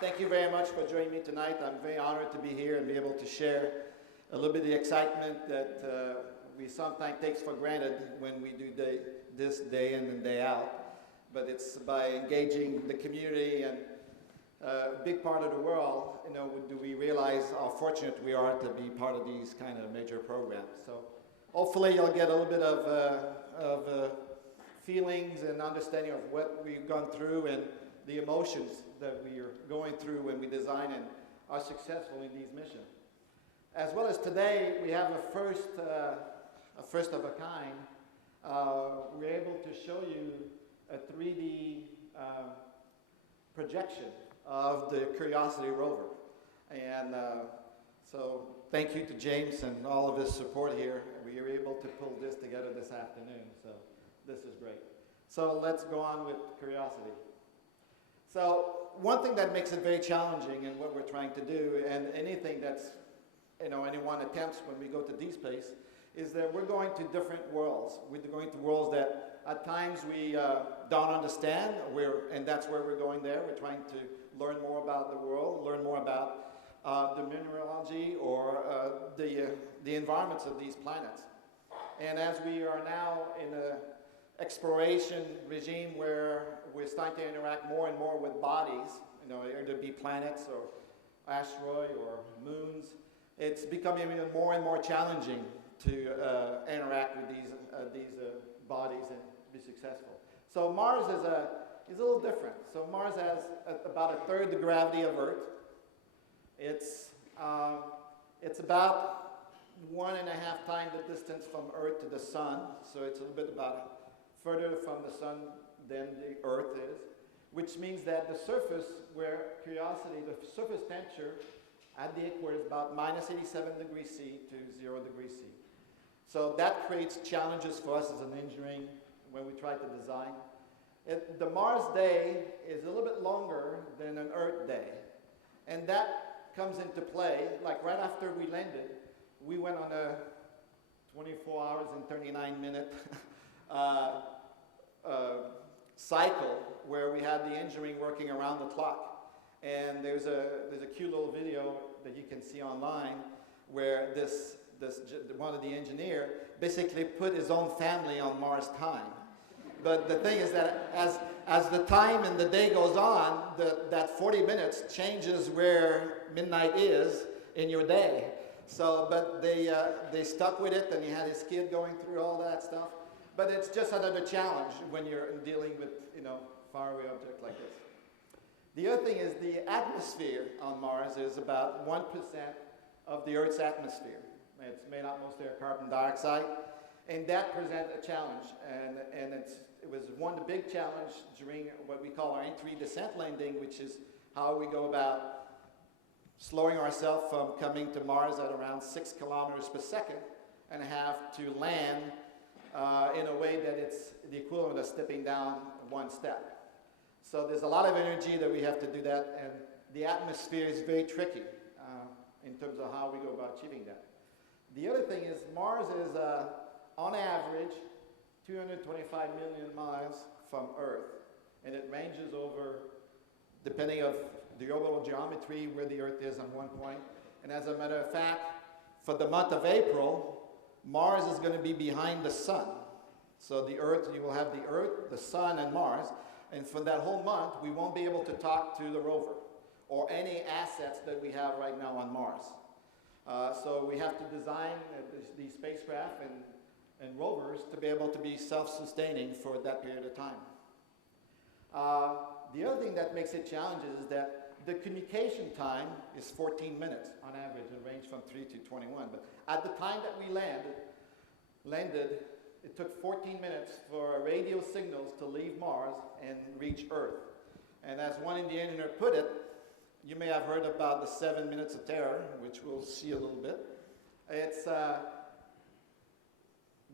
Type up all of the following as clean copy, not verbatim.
Thank you very much for joining me tonight. I'm very honored to be here and be able to share a little bit of the excitement that we sometimes take for granted when we do this day in and day out. But it's by engaging the community and a big part of the world, do we realize how fortunate we are to be part of these kind of major programs. So hopefully you'll get a little bit of feelings and understanding of what we've gone through and the emotions that we are going through when we design and are successful in these missions. As well as today, we have a first of a kind. We're able to show you a 3D projection of the Curiosity rover. And so thank you to James and all of his support here. We were able to pull this together this afternoon, so this is great. So let's go on with Curiosity. So one thing that makes it very challenging in what we're trying to do, and anything that's, anyone attempts when we go to deep space, is that we're going to different worlds. We're going to worlds that at times we don't understand, and that's where we're going there. We're trying to learn more about the world, learn more about the mineralogy or the environments of these planets. And as we are now in an exploration regime where we're starting to interact more and more with bodies, either be planets or asteroids or moons, it's becoming even more and more challenging to interact with these bodies and be successful. So Mars is a little different. So Mars has about a third the gravity of Earth. It's about 1.5 times the distance from Earth to the Sun. So it's a little bit about further from the Sun than the Earth is, which means that the surface where Curiosity, the surface temperature at the equator is about -87 degrees C to 0 degrees C. So that creates challenges for us as an engineering when we try to design. The Mars day is a little bit longer than an Earth day. And that comes into play, like right after we landed, we went on a 24 hours and 39-minute cycle where we had the engineering working around the clock. And there's a cute little video that you can see online where one of the engineers basically put his own family on Mars time. But the thing is that as the time and the day goes on, that 40 minutes changes where midnight is in your day. So, but they stuck with it, and he had his kid going through all that stuff. But it's just another challenge when you're dealing with, faraway objects like this. The other thing is the atmosphere on Mars is about 1% of the Earth's atmosphere. It's made up mostly of carbon dioxide, and that presents a challenge. And it was one of the big challenges during what we call our entry descent landing, which is how we go about slowing ourselves from coming to Mars at around 6 kilometers per second and have to land in a way that it's the equivalent of stepping down one step. So there's a lot of energy that we have to do that, and the atmosphere is very tricky in terms of how we go about achieving that. The other thing is Mars is, on average, 225 million miles from Earth, and it ranges over, depending on the orbital geometry, where the Earth is on one point. And as a matter of fact, for the month of April, Mars is going to be behind the Sun. So the Earth, you will have the Earth, the Sun, and Mars. And for that whole month, we won't be able to talk to the rover or any assets that we have right now on Mars. So we have to design these spacecraft and rovers to be able to be self-sustaining for that period of time. The other thing that makes it challenging is that the communication time is 14 minutes on average. It ranges from 3 to 21. But at the time that we landed, it took 14 minutes for radio signals to leave Mars and reach Earth. And as one of the engineers put it, you may have heard about the 7 minutes of terror, which we'll see a little bit. It's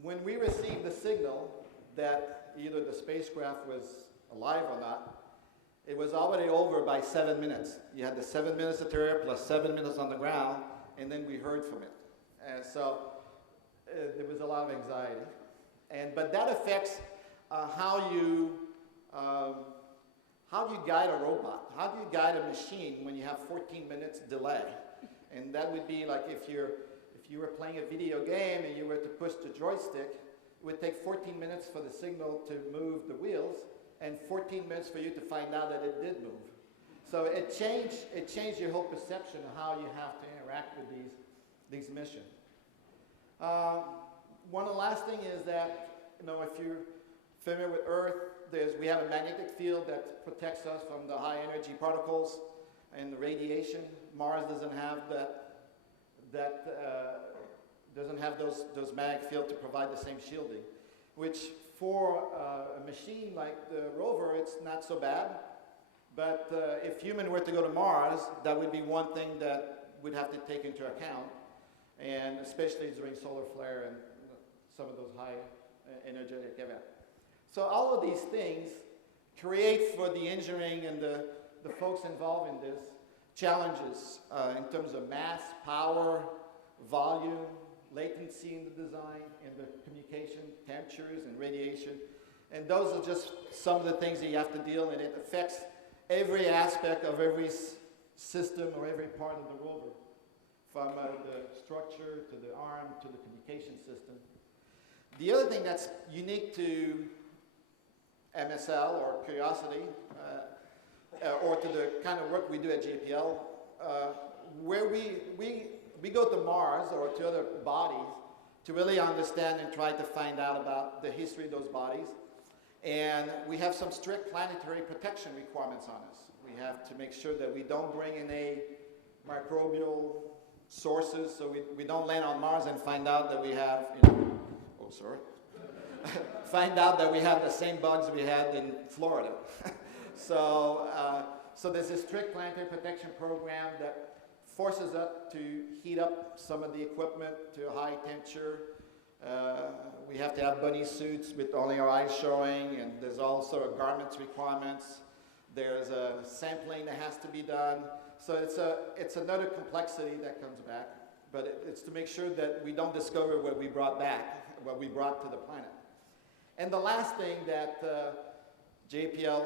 when we received the signal that either the spacecraft was alive or not, it was already over by 7 minutes. You had the 7 minutes of terror plus 7 minutes on the ground, and then we heard from it. And so there was a lot of anxiety. But that affects how how do you guide a robot? How do you guide a machine when you have 14 minutes delay? And that would be like if you were playing a video game and you were to push the joystick, it would take 14 minutes for the signal to move the wheels and 14 minutes for you to find out that it did move. So it changed your whole perception of how you have to interact with these missions. One of the last thing is that, you know, if you're familiar with Earth, we have a magnetic field that protects us from the high energy particles and the radiation. Mars doesn't have doesn't have those magnetic field to provide the same shielding, which for a machine like the Rover, it's not so bad. But if human were to go to Mars, that would be one thing that we'd have to take into account, and especially during solar flare and some of those high energetic events. So all of these things create for the engineering and the folks involved in this challenges in terms of mass, power, volume, latency in the design, and the communication, temperatures, and radiation. And those are just some of the things that you have to deal with. It affects every aspect of every system or every part of the rover, from the structure to the arm to the communication system. The other thing that's unique to MSL or Curiosity, or to the kind of work we do at JPL, where we go to Mars or to other bodies to really understand and try to find out about the history of those bodies. And we have some strict planetary protection requirements on us. We have to make sure that we don't bring in any microbial sources, so we don't land on Mars and find out that we have, you know, oh, sorry. Find out that we have the same bugs we had in Florida. So there's a strict planetary protection program that forces us to heat up some of the equipment to a high temperature. We have to have bunny suits with only our eyes showing, and there's also a garments requirements. There's a sampling that has to be done. So it's another complexity that comes back, but it's to make sure that we don't discover what we brought back, what we brought to the planet. And the last thing that JPL,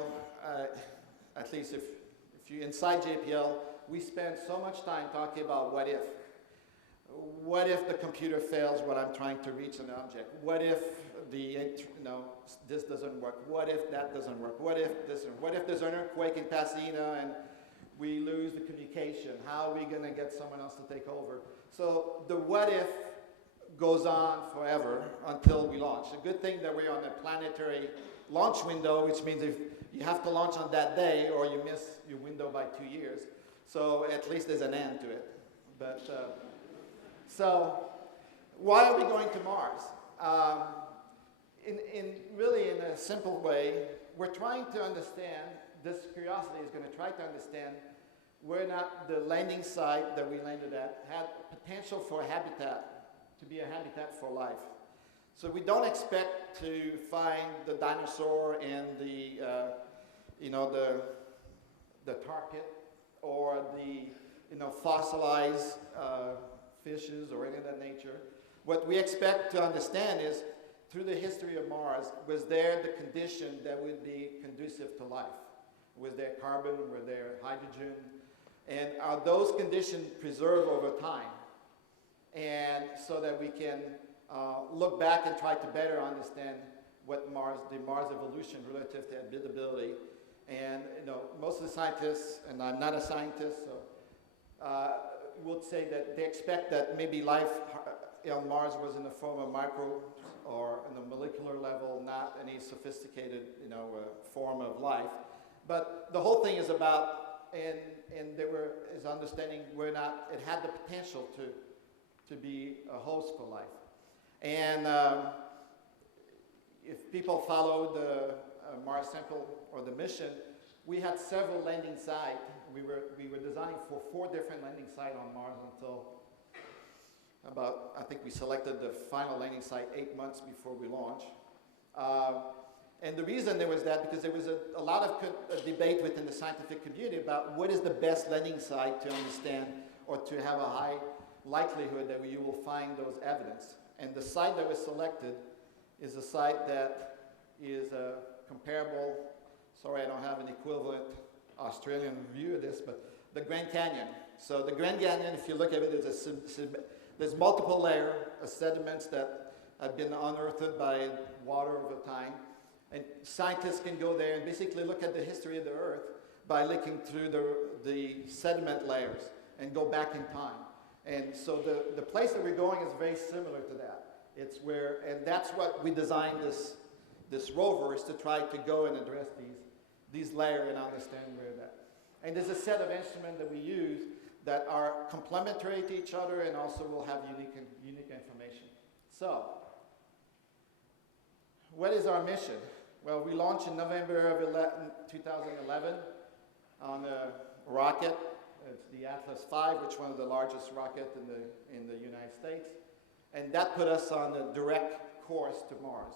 at least if you're inside JPL, we spend so much time talking about what if. What if the computer fails when I'm trying to reach an object? What if this doesn't work? What if that doesn't work? What if there's an earthquake in Pasadena and we lose the communication? How are we going to get someone else to take over? So the what if goes on forever until we launch. A good thing that we're on a planetary launch window, which means if you have to launch on that day or you miss your window by 2 years. So at least there's an end to it. But so why are we going to Mars? Really in a simple way, we're trying to understand, this Curiosity is going to try to understand whether or not the landing site that we landed at had potential for habitat, to be a habitat for life. So we don't expect to find the dinosaur in the tar pit, or the fossilized fishes or any of that nature. What we expect to understand is, through the history of Mars, was there the condition that would be conducive to life? Was there carbon? Was there hydrogen? And are those conditions preserved over time? And so that we can look back and try to better understand what the Mars evolution relative to habitability. And most of the scientists, and I'm not a scientist, so would say that they expect that maybe life on Mars was in the form of microbes or in the molecular level, not any sophisticated form of life. But the whole thing is about, and there is understanding whether or not it had the potential to be a host for life. And if people follow the Mars sample or the mission, we had several landing sites. We were designing for 4 different landing sites on Mars until about, I think we selected the final landing site 8 months before we launched. And the reason there was that, because there was a lot of debate within the scientific community about what is the best landing site to understand or to have a high likelihood that you will find those evidence. And the site that was selected is a site that is comparable sorry I don't have an equivalent Australian view of this, but the Grand Canyon. So the Grand Canyon, if you look at it, is there's multiple layers of sediments that have been unearthed by water over time. And scientists can go there and basically look at the history of the Earth by looking through the sediment layers and go back in time. And so the place that we're going is very similar to that. It's where, and that's what we designed this rover, is to try to go and address these layers and understand where that. And there's a set of instruments that we use that are complementary to each other and also will have unique information. So, what is our mission? Well, we launched in November of 2011 on a rocket. It's the Atlas V, which is one of the largest rockets in the United States. And that put us on a direct course to Mars.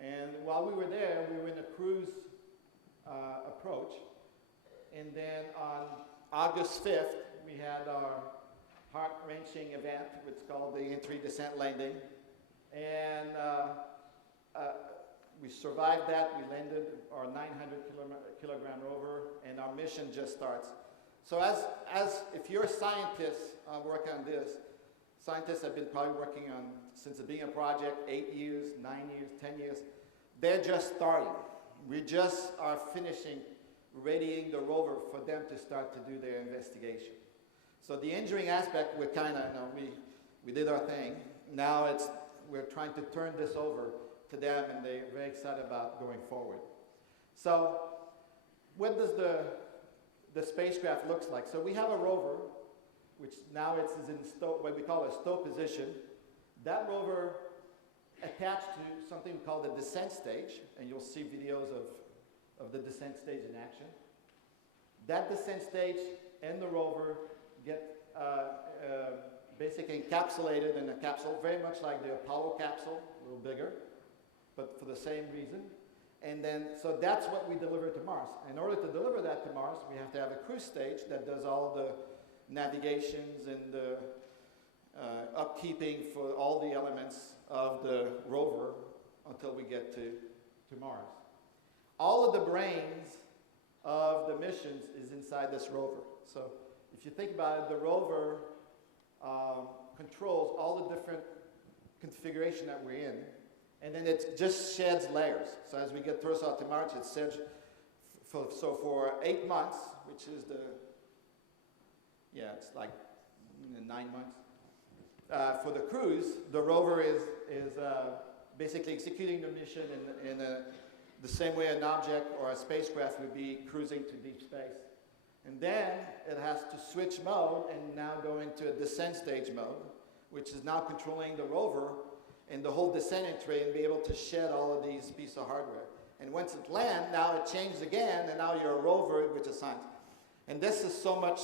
And while we were there, we were in a cruise approach. And then on August 5th, we had our heart-wrenching event, which is called the entry descent landing. And we survived that. We landed our 900-kilogram rover, and our mission just starts. So if you're a scientist working on this, scientists have been probably working on, since the beginning of the project, 8 years, 9 years, 10 years. They're just starting. We just are finishing readying the rover for them to start to do their investigation. So the engineering aspect, we're kind of, we did our thing. Now we're trying to turn this over to them, and they're very excited about going forward. So what does the spacecraft looks like? So we have a rover, which now is in what we call a stow position. That rover attached to something we call the descent stage, and you'll see videos of the descent stage in action. That descent stage and the rover get basically encapsulated in a capsule, very much like the Apollo capsule, a little bigger, but for the same reason. And then, so that's what we deliver to Mars. In order to deliver that to Mars, we have to have a cruise stage that does all the navigations and the upkeeping for all the elements of the rover until we get to Mars. All of the brains of the missions is inside this rover. So if you think about it, the rover controls all the different configuration that we're in, and then it just sheds layers. So as we get closer to Mars, it sheds. So for 8 months, which is it's like 9 months. For the cruise, the rover is basically executing the mission in the same way an object or a spacecraft would be cruising to deep space. And then it has to switch mode and now go into a descent stage mode, which is now controlling the rover and the whole descent entry and be able to shed all of these pieces of hardware. And once it lands, now it changes again, and now you're a rover, which is science. And this is so much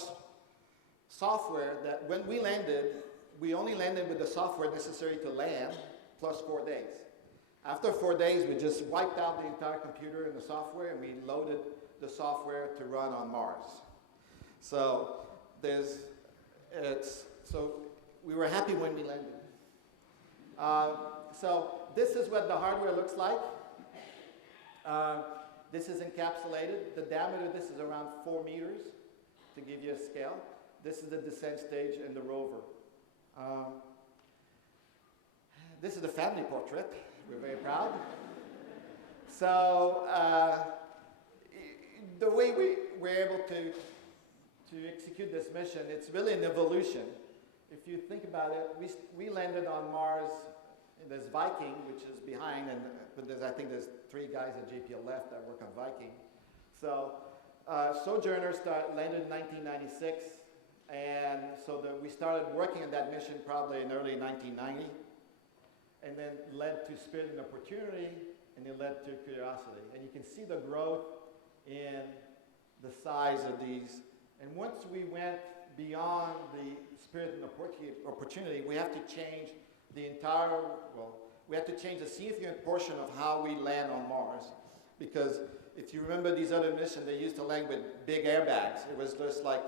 software that when we landed, we only landed with the software necessary to land plus 4 days. After 4 days, we just wiped out the entire computer and the software, and we loaded the software to run on Mars. So so we were happy when we landed. So this is what the hardware looks like. This is encapsulated. The diameter of this is around 4 meters, to give you a scale. This is the descent stage and the rover. This is the family portrait. We're very proud. So the way we're able to execute this mission, it's really an evolution. If you think about it, we landed on Mars. There's Viking, which is behind, but I think there's 3 guys at JPL left that work on Viking. So Sojourner landed in 1996, and so we started working on that mission probably in early 1990, and then led to Spirit and Opportunity, and it led to Curiosity. And you can see the growth in the size of these. And once we went beyond the Spirit and Opportunity, we have to change the entire, we have to change a significant portion of how we land on Mars. Because if you remember these other missions, they used to land with big airbags. It was just like,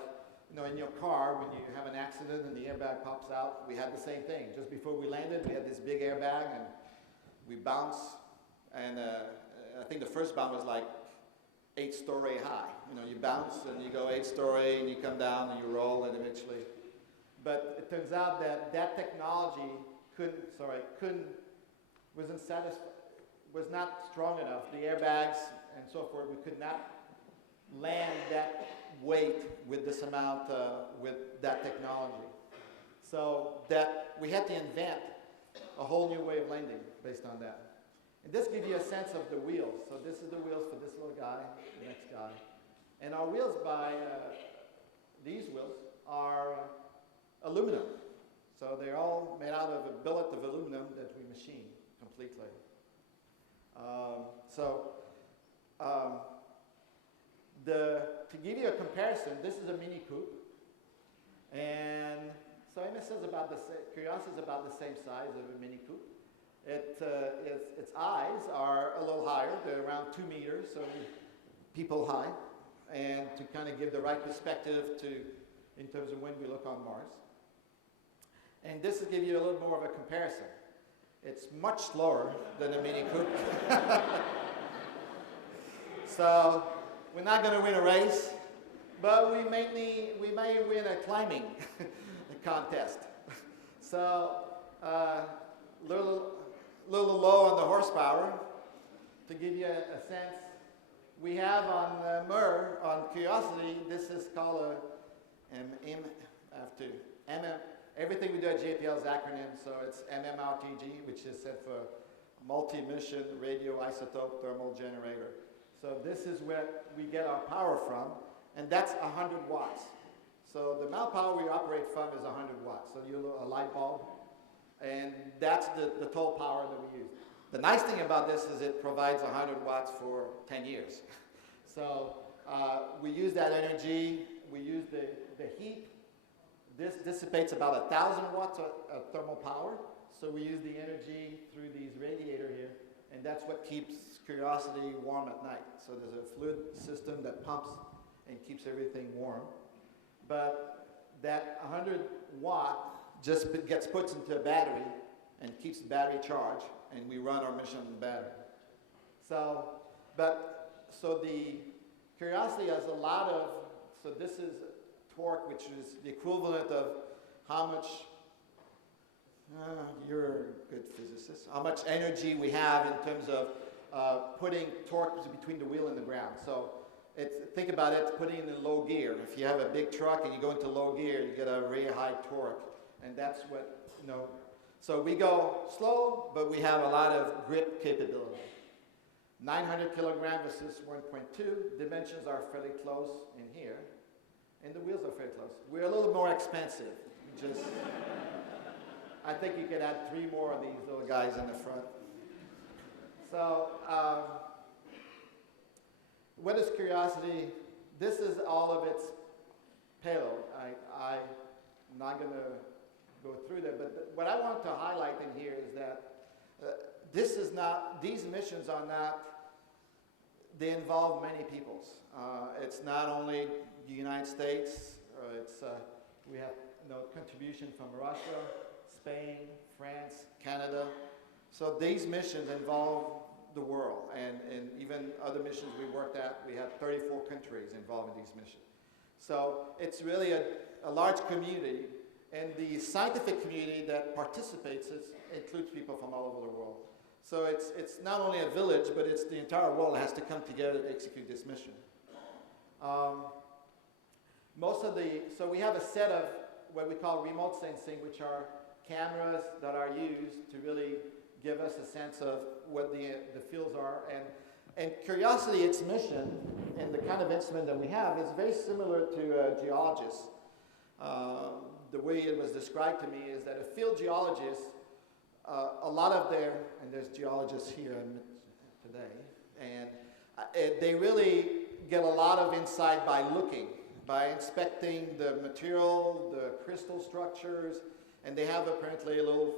in your car, when you have an accident and the airbag pops out, we had the same thing. Just before we landed, we had this big airbag, and we bounced. And I think the first bounce was like 8-story high. You know, you bounce and you go 8-story and you come down and you roll and eventually. But it turns out that that technology was not strong enough. The airbags and so forth, we could not land that weight with this amount, with that technology. So that we had to invent a whole new way of landing based on that. And this gives you a sense of the wheels. So this is the wheels for this little guy, the next guy. And our wheels these wheels are aluminum. So they're all made out of a billet of aluminum that we machine completely. To give you a comparison, this is a Mini Coupe. And so MS is about the same, Curiosity is about the same size of a Mini Coupe. Its eyes are a little higher. They're around 2 meters, so people high. And to kind of give the right perspective in terms of when we look on Mars. And this will give you a little more of a comparison. It's much slower than a Mini Coupe. So we're not going to win a race, but we may win a climbing contest. So little low on the horsepower. To give you a sense, we have on Curiosity, this is called everything we do at JPL is acronym, so it's MMRTG, which is set for multi-mission radioisotope thermal generator. So this is where we get our power from, and that's 100 watts. So the amount of power we operate from is 100 watts. So a light bulb, and that's the total power that we use. The nice thing about this is it provides 100 watts for 10 years. So we use that energy, we use the heat. This dissipates about 1,000 watts of thermal power. So we use the energy through these radiator here, and that's what keeps Curiosity warm at night. So there's a fluid system that pumps and keeps everything warm. But that 100 watt just gets put into a battery and keeps the battery charged, and we run our mission on the battery. So the Curiosity has a lot of, so this is torque, which is the equivalent of how much, you're a good physicist, how much energy we have in terms of putting torque between the wheel and the ground. So think about it, putting it in low gear. If you have a big truck and you go into low gear, you get a very high torque. And that's what, so we go slow, but we have a lot of grip capability. 900 kilogram versus 1.2. Dimensions are fairly close in here. And the wheels are fairly close. We're a little more expensive. I think you could add 3 more of these little guys in the front. So, what is Curiosity? This is all of its payload. I'm not going to go through that, but what I want to highlight in here is that these missions are not, they involve many peoples. It's not only the United States, we have contribution from Russia, Spain, France, Canada. So these missions involve the world, and even other missions we worked at, we had 34 countries involved in these missions. So it's really a large community, and the scientific community that participates includes people from all over the world. So it's not only a village, but it's the entire world that has to come together to execute this mission. So we have a set of what we call remote sensing, which are cameras that are used to really give us a sense of what the fields are. And Curiosity, its mission, and the kind of instrument that we have is very similar to a geologist. The way it was described to me is that a field geologist, a lot of and there's geologists here today, and they really get a lot of insight by looking, by inspecting the material, the crystal structures, and they have apparently a little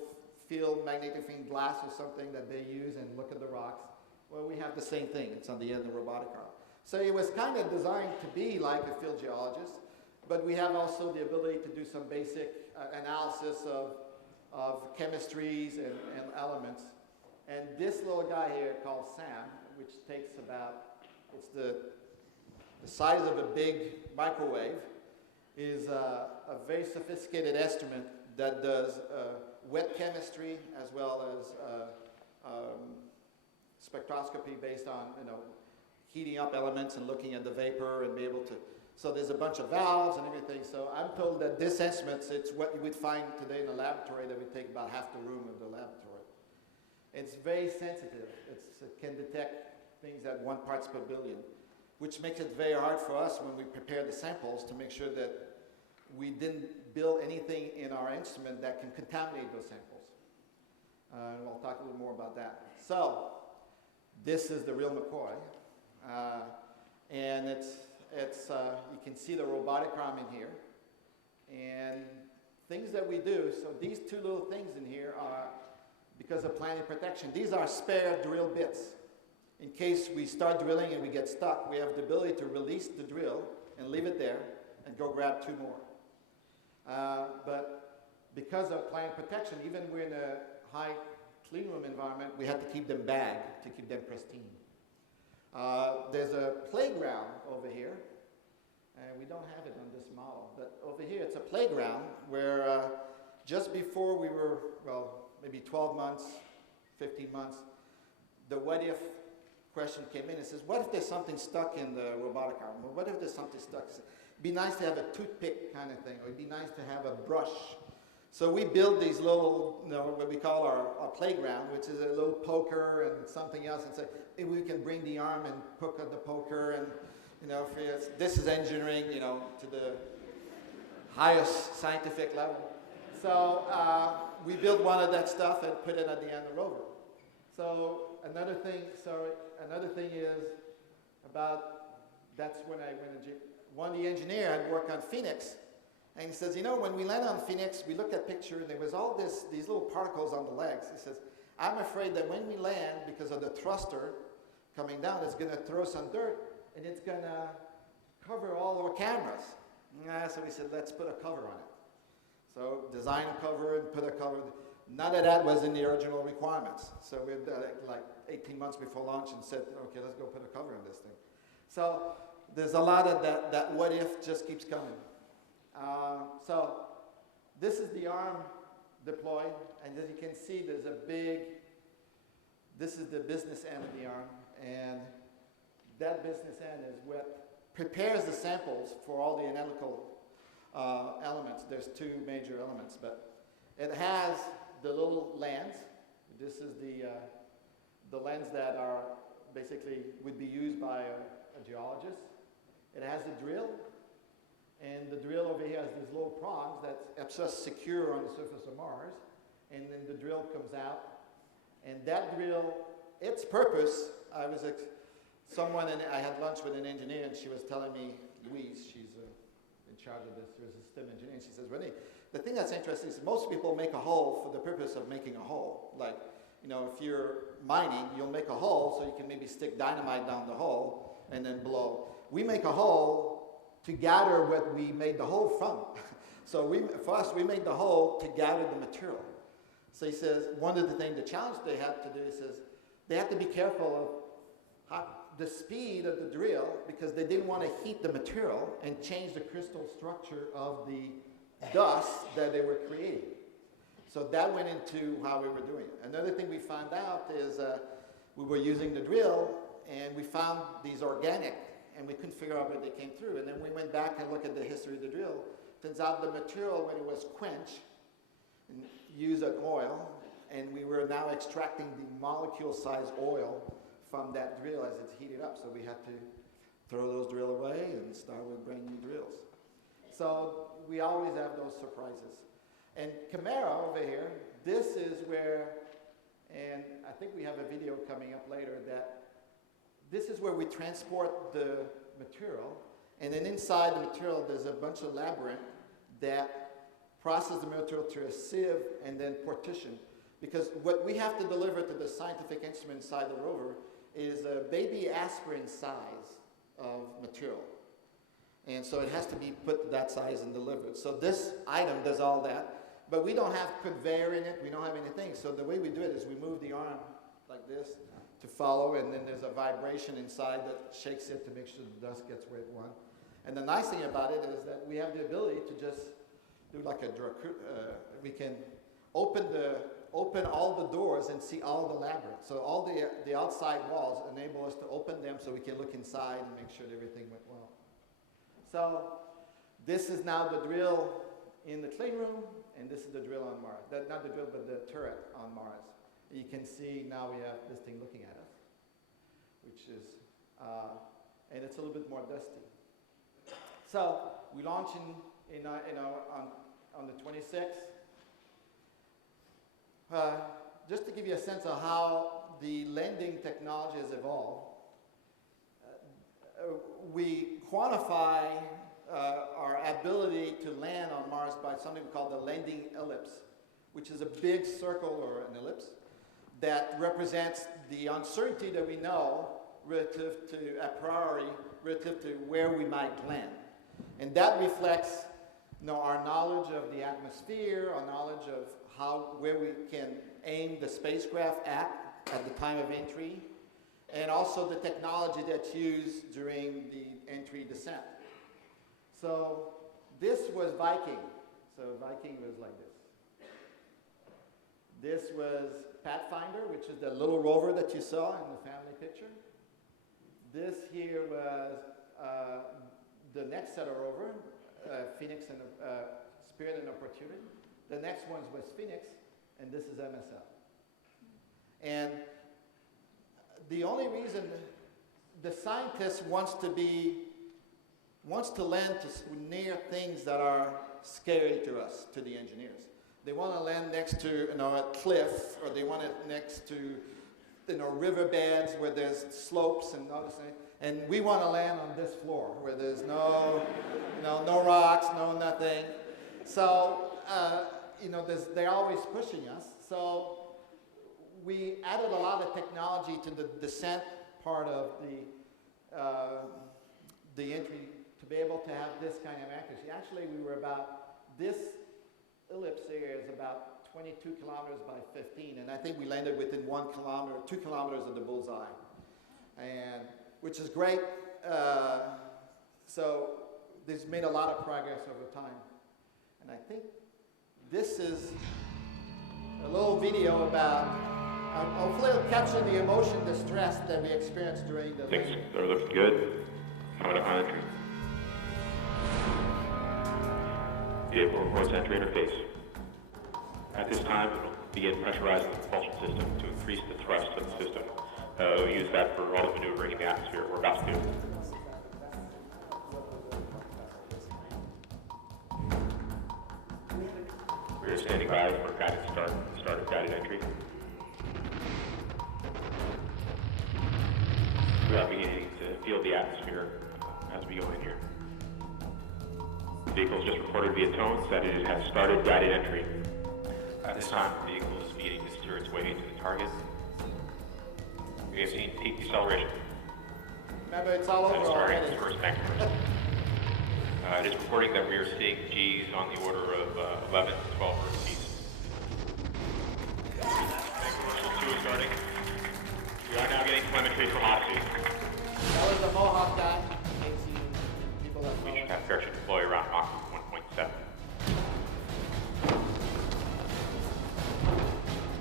field magnifying glass or something that they use and look at the rocks. Well, we have the same thing. It's on the end of the robotic arm. So it was kind of designed to be like a field geologist, but we have also the ability to do some basic analysis of chemistries and elements. And this little guy here called Sam, which takes about, it's the the size of a big microwave, is a very sophisticated instrument that does wet chemistry as well as spectroscopy based on, heating up elements and looking at the vapor and be able to. So there's a bunch of valves and everything. So I'm told that this instrument, it's what you would find today in a laboratory that would take about half the room of the laboratory. It's very sensitive. It can detect things at 1 parts per billion, which makes it very hard for us when we prepare the samples to make sure that we didn't build anything in our instrument that can contaminate those samples. We'll talk a little more about that. So this is the real McCoy. And you can see the robotic arm in here. And things that we do, so these two little things in here are, because of planetary protection, these are spare drill bits. In case we start drilling and we get stuck, we have the ability to release the drill and leave it there and go grab 2 more. But because of planetary protection, even we're in a high clean room environment, we have to keep them bagged to keep them pristine. There's a playground over here, and we don't have it on this model, but over here it's a playground where just before we were, maybe 12 months, 15 months, the what if question came in. It says, what if there's something stuck in the robotic arm? Well, what if there's something stuck? It'd be nice to have a toothpick kind of thing, or it'd be nice to have a brush. So we build these little, what we call our playground, which is a little poker and something else, and say, hey, we can bring the arm and hook at the poker, and this is engineering, to the highest scientific level. So we built one of that stuff and put it at the end of the rover. So another thing is about, that's when one of the engineer had worked on Phoenix. And he says, when we landed on Phoenix, we looked at picture, and there was all these little particles on the legs. He says, I'm afraid that when we land, because of the thruster coming down, it's going to throw some dirt, and it's going to cover all our cameras. So we said, let's put a cover on it. So design a cover and put a cover. None of that was in the original requirements. So we did like 18 months before launch and said, okay, let's go put a cover on this thing. So there's a lot of that what if just keeps coming. So this is the arm deployed, and as you can see, there's a this is the business end of the arm, and that business end is what prepares the samples for all the analytical elements. There's 2 major elements, but it has the little lens. This is the lens that are basically would be used by a geologist. It has the drill. And the drill over here has these little prongs that helps us secure on the surface of Mars. And then the drill comes out. And that drill, its purpose, I had lunch with an engineer, and she was telling me, Louise, she's in charge of this, she's a system engineer, and she says, Renee, the thing that's interesting is most people make a hole for the purpose of making a hole. Like, if you're mining, you'll make a hole so you can maybe stick dynamite down the hole and then blow. We make a hole to gather what we made the hole from. So for us, we made the hole to gather the material. So he says, one of the things, the challenge they have to do, he says, they have to be careful of the speed of the drill, because they didn't want to heat the material and change the crystal structure of the dust that they were creating. So that went into how we were doing it. Another thing we found out is we were using the drill, and we found these organic, and we couldn't figure out where they came through. And then we went back and looked at the history of the drill. Turns out the material, when it was quenched, and used an oil, and we were now extracting the molecule-sized oil from that drill as it's heated up. So we had to throw those drill away and start with brand new drills. So we always have those surprises. And Chimera over here, this is where, and I think we have a video coming up later, that this is where we transport the material, and then inside the material there's a bunch of labyrinth that process the material through a sieve and then partition. Because what we have to deliver to the scientific instrument inside the rover is a baby aspirin size of material. And so it has to be put that size and delivered. So this item does all that, but we don't have conveyor in it, we don't have anything. So the way we do it is we move the arm like this, to follow, and then there's a vibration inside that shakes it to make sure the dust gets where it wants. And the nice thing about it is that we have the ability to just do like we can open all the doors and see all the labyrinth. So all the outside walls enable us to open them so we can look inside and make sure that everything went well. So this is now the drill in the clean room, and this is the drill on Mars. Not the drill, but the turret on Mars. You can see now we have this thing looking at us, which is, and it's a little bit more dusty. So we launch on the 26th. Just to give you a sense of how the landing technology has evolved, we quantify our ability to land on Mars by something called the landing ellipse, which is a big circle or an ellipse that represents the uncertainty that we know relative to, a priori, relative to where we might land. And that reflects our knowledge of the atmosphere, our knowledge of where we can aim the spacecraft at the time of entry, and also the technology that's used during the entry descent. So this was Viking. So Viking was like this. This was Pathfinder, which is the little rover that you saw in the family picture. This here was the next set of rover, Phoenix and Spirit and Opportunity. The next one was Phoenix, and this is MSL. And the only reason the scientist wants to land near things that are scary to us, to the engineers. They want to land next to a cliff, or they want it next to riverbeds where there's slopes and all this thing. And we want to land on this floor where there's no rocks, no nothing. So they're always pushing us. So we added a lot of technology to the descent part of the entry to be able to have this kind of accuracy. Actually, this ellipse here is about 22 kilometers by 15, and I think we landed within 1 kilometer, 2 kilometers of the bullseye, which is great. So this made a lot of progress over time. And I think this is a little video about, hopefully it'll capture the emotion, the stress that we experienced during the Things are looking good. Coming up on entry. Vehicle reports entry interface. At this time, it will begin pressurizing the propulsion system to increase the thrust of the system. We'll use that for all the maneuvering in the atmosphere we're about to do. We're standing by for guided start of guided entry. We are beginning to feel the atmosphere as we go in here. The vehicle has just reported via tones that it has started guided entry. At this time, the vehicle is beginning to steer its way into the target. We have seen peak deceleration. Remember, it's all over already. Its first bank course. It is reporting that we are seeing G's on the order of 11 to 12 Earth feet. Commercial 2 is starting. We are now getting telemetry from Odyssey. That was the Mohawk guy. People that we should have parachute deploy around Mach 1.7.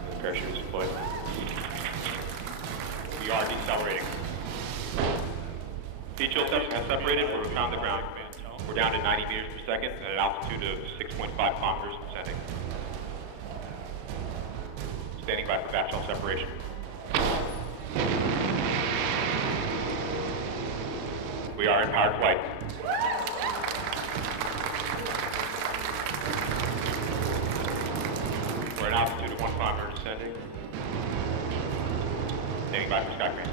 The parachute is deployed. We are decelerating. Heat shield has separated. We're found the ground. We're down to 90 meters per second at an altitude of 6.5 kilometers descending. Standing by for batch shell separation. We are in powered flight. We're at an altitude of 1 kilometer descending. Standing by for sky crane.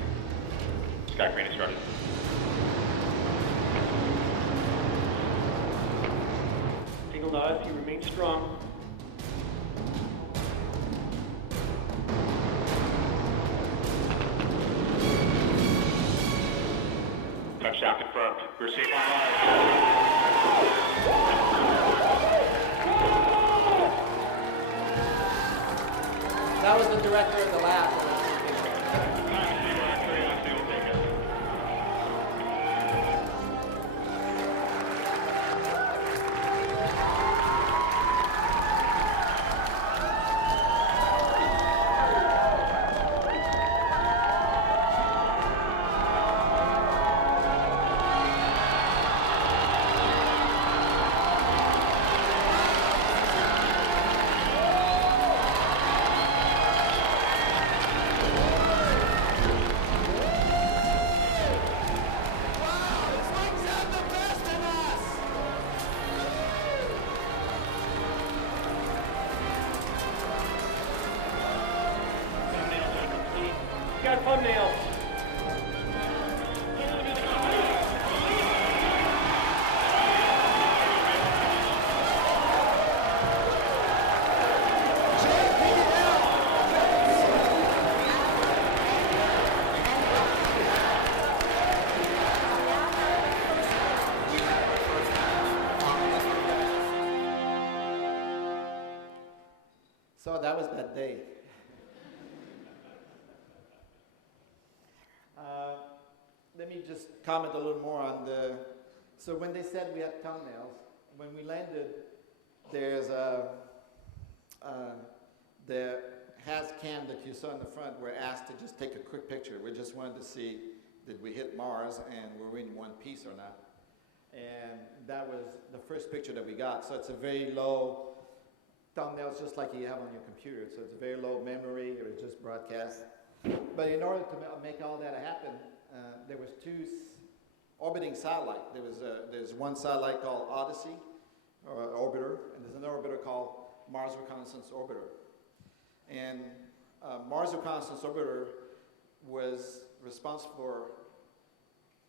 Sky crane is started. Signal to us, you remain strong. Touchdown confirmed. We're safe on Mars. That was the director of the lab. that day. Let me just comment a little more on the, so when they said we had thumbnails, when we landed, there's the has-cam that you saw in the front were asked to just take a quick picture. We just wanted to see, did we hit Mars and were we in one piece or not? And that was the first picture that we got. So it's a very low thumbnail, just like you have on your computer. So it's a very low memory, it was just broadcast. But in order to make all that happen, there was two orbiting satellites. There's one satellite called Odyssey, or orbiter, and there's another orbiter called Mars Reconnaissance Orbiter. And Mars Reconnaissance Orbiter was responsible for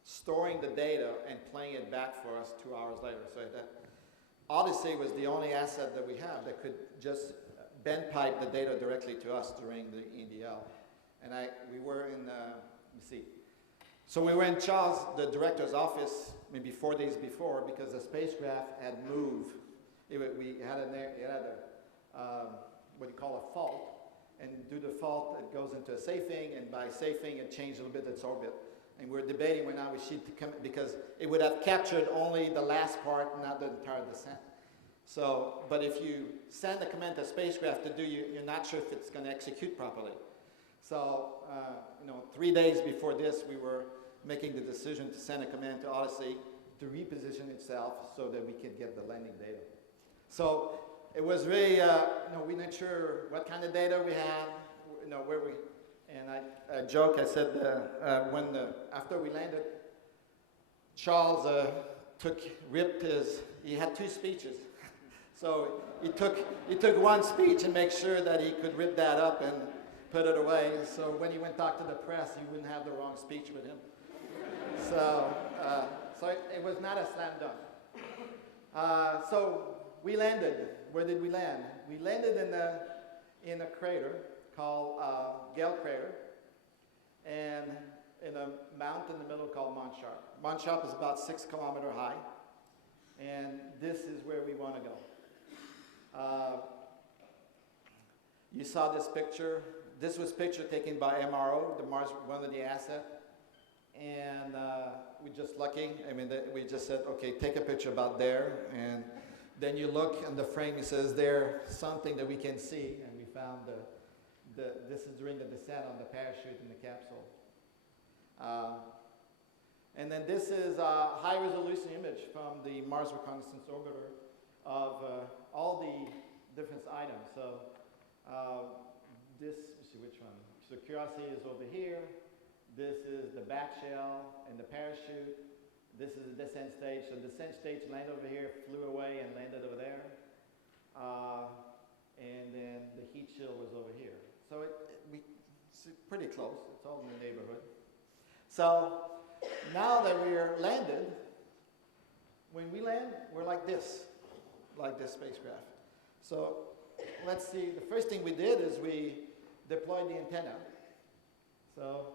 storing the data and playing it back for us 2 hours later. So that Odyssey was the only asset that we have that could just bend pipe the data directly to us during the EDL. And we were in, let me see. So we were in Charles, the director's office, maybe 4 days before, because the spacecraft had moved. We had what you call a fault. And due to the fault, it goes into a safing, and by safing, it changed a little bit its orbit. And we're debating when we should come, because it would have captured only the last part, not the entire descent. So, but if you send a command to a spacecraft to do, you're not sure if it's going to execute properly. So, 3 days before this, we were making the decision to send a command to Odyssey to reposition itself so that we could get the landing data. So it was really, we're not sure what kind of data we had, where we, and I joke, I said after we landed, Charles he had 2 speeches. So he took one speech and make sure that he could rip that up and put it away. So when he went to talk to the press, he wouldn't have the wrong speech with him. So it was not a slam dunk. So we landed. Where did we land? We landed in a crater called Gale Crater, and in a mountain in the middle called Mount Sharp. Mount Sharp is about 6 kilometers high, and this is where we want to go. You saw this picture. This was a picture taken by MRO, the Mars, one of the assets, and we're just lucky. I mean, we just said, okay, take a picture about there, and then you look in the frame. It says there something that we can see, and we found this is during the descent on the parachute in the capsule. And then this is a high-resolution image from the Mars Reconnaissance Orbiter of all the different items. So let's see which one. So Curiosity is over here. This is the back shell and the parachute. This is the descent stage. So the descent stage landed over here, flew away, and landed over there. And then the heat shield was over here. So it's pretty close. It's all in the neighborhood. So now that we're landed, when we land, we're like this spacecraft. So let's see. The first thing we did is we deployed the antenna. So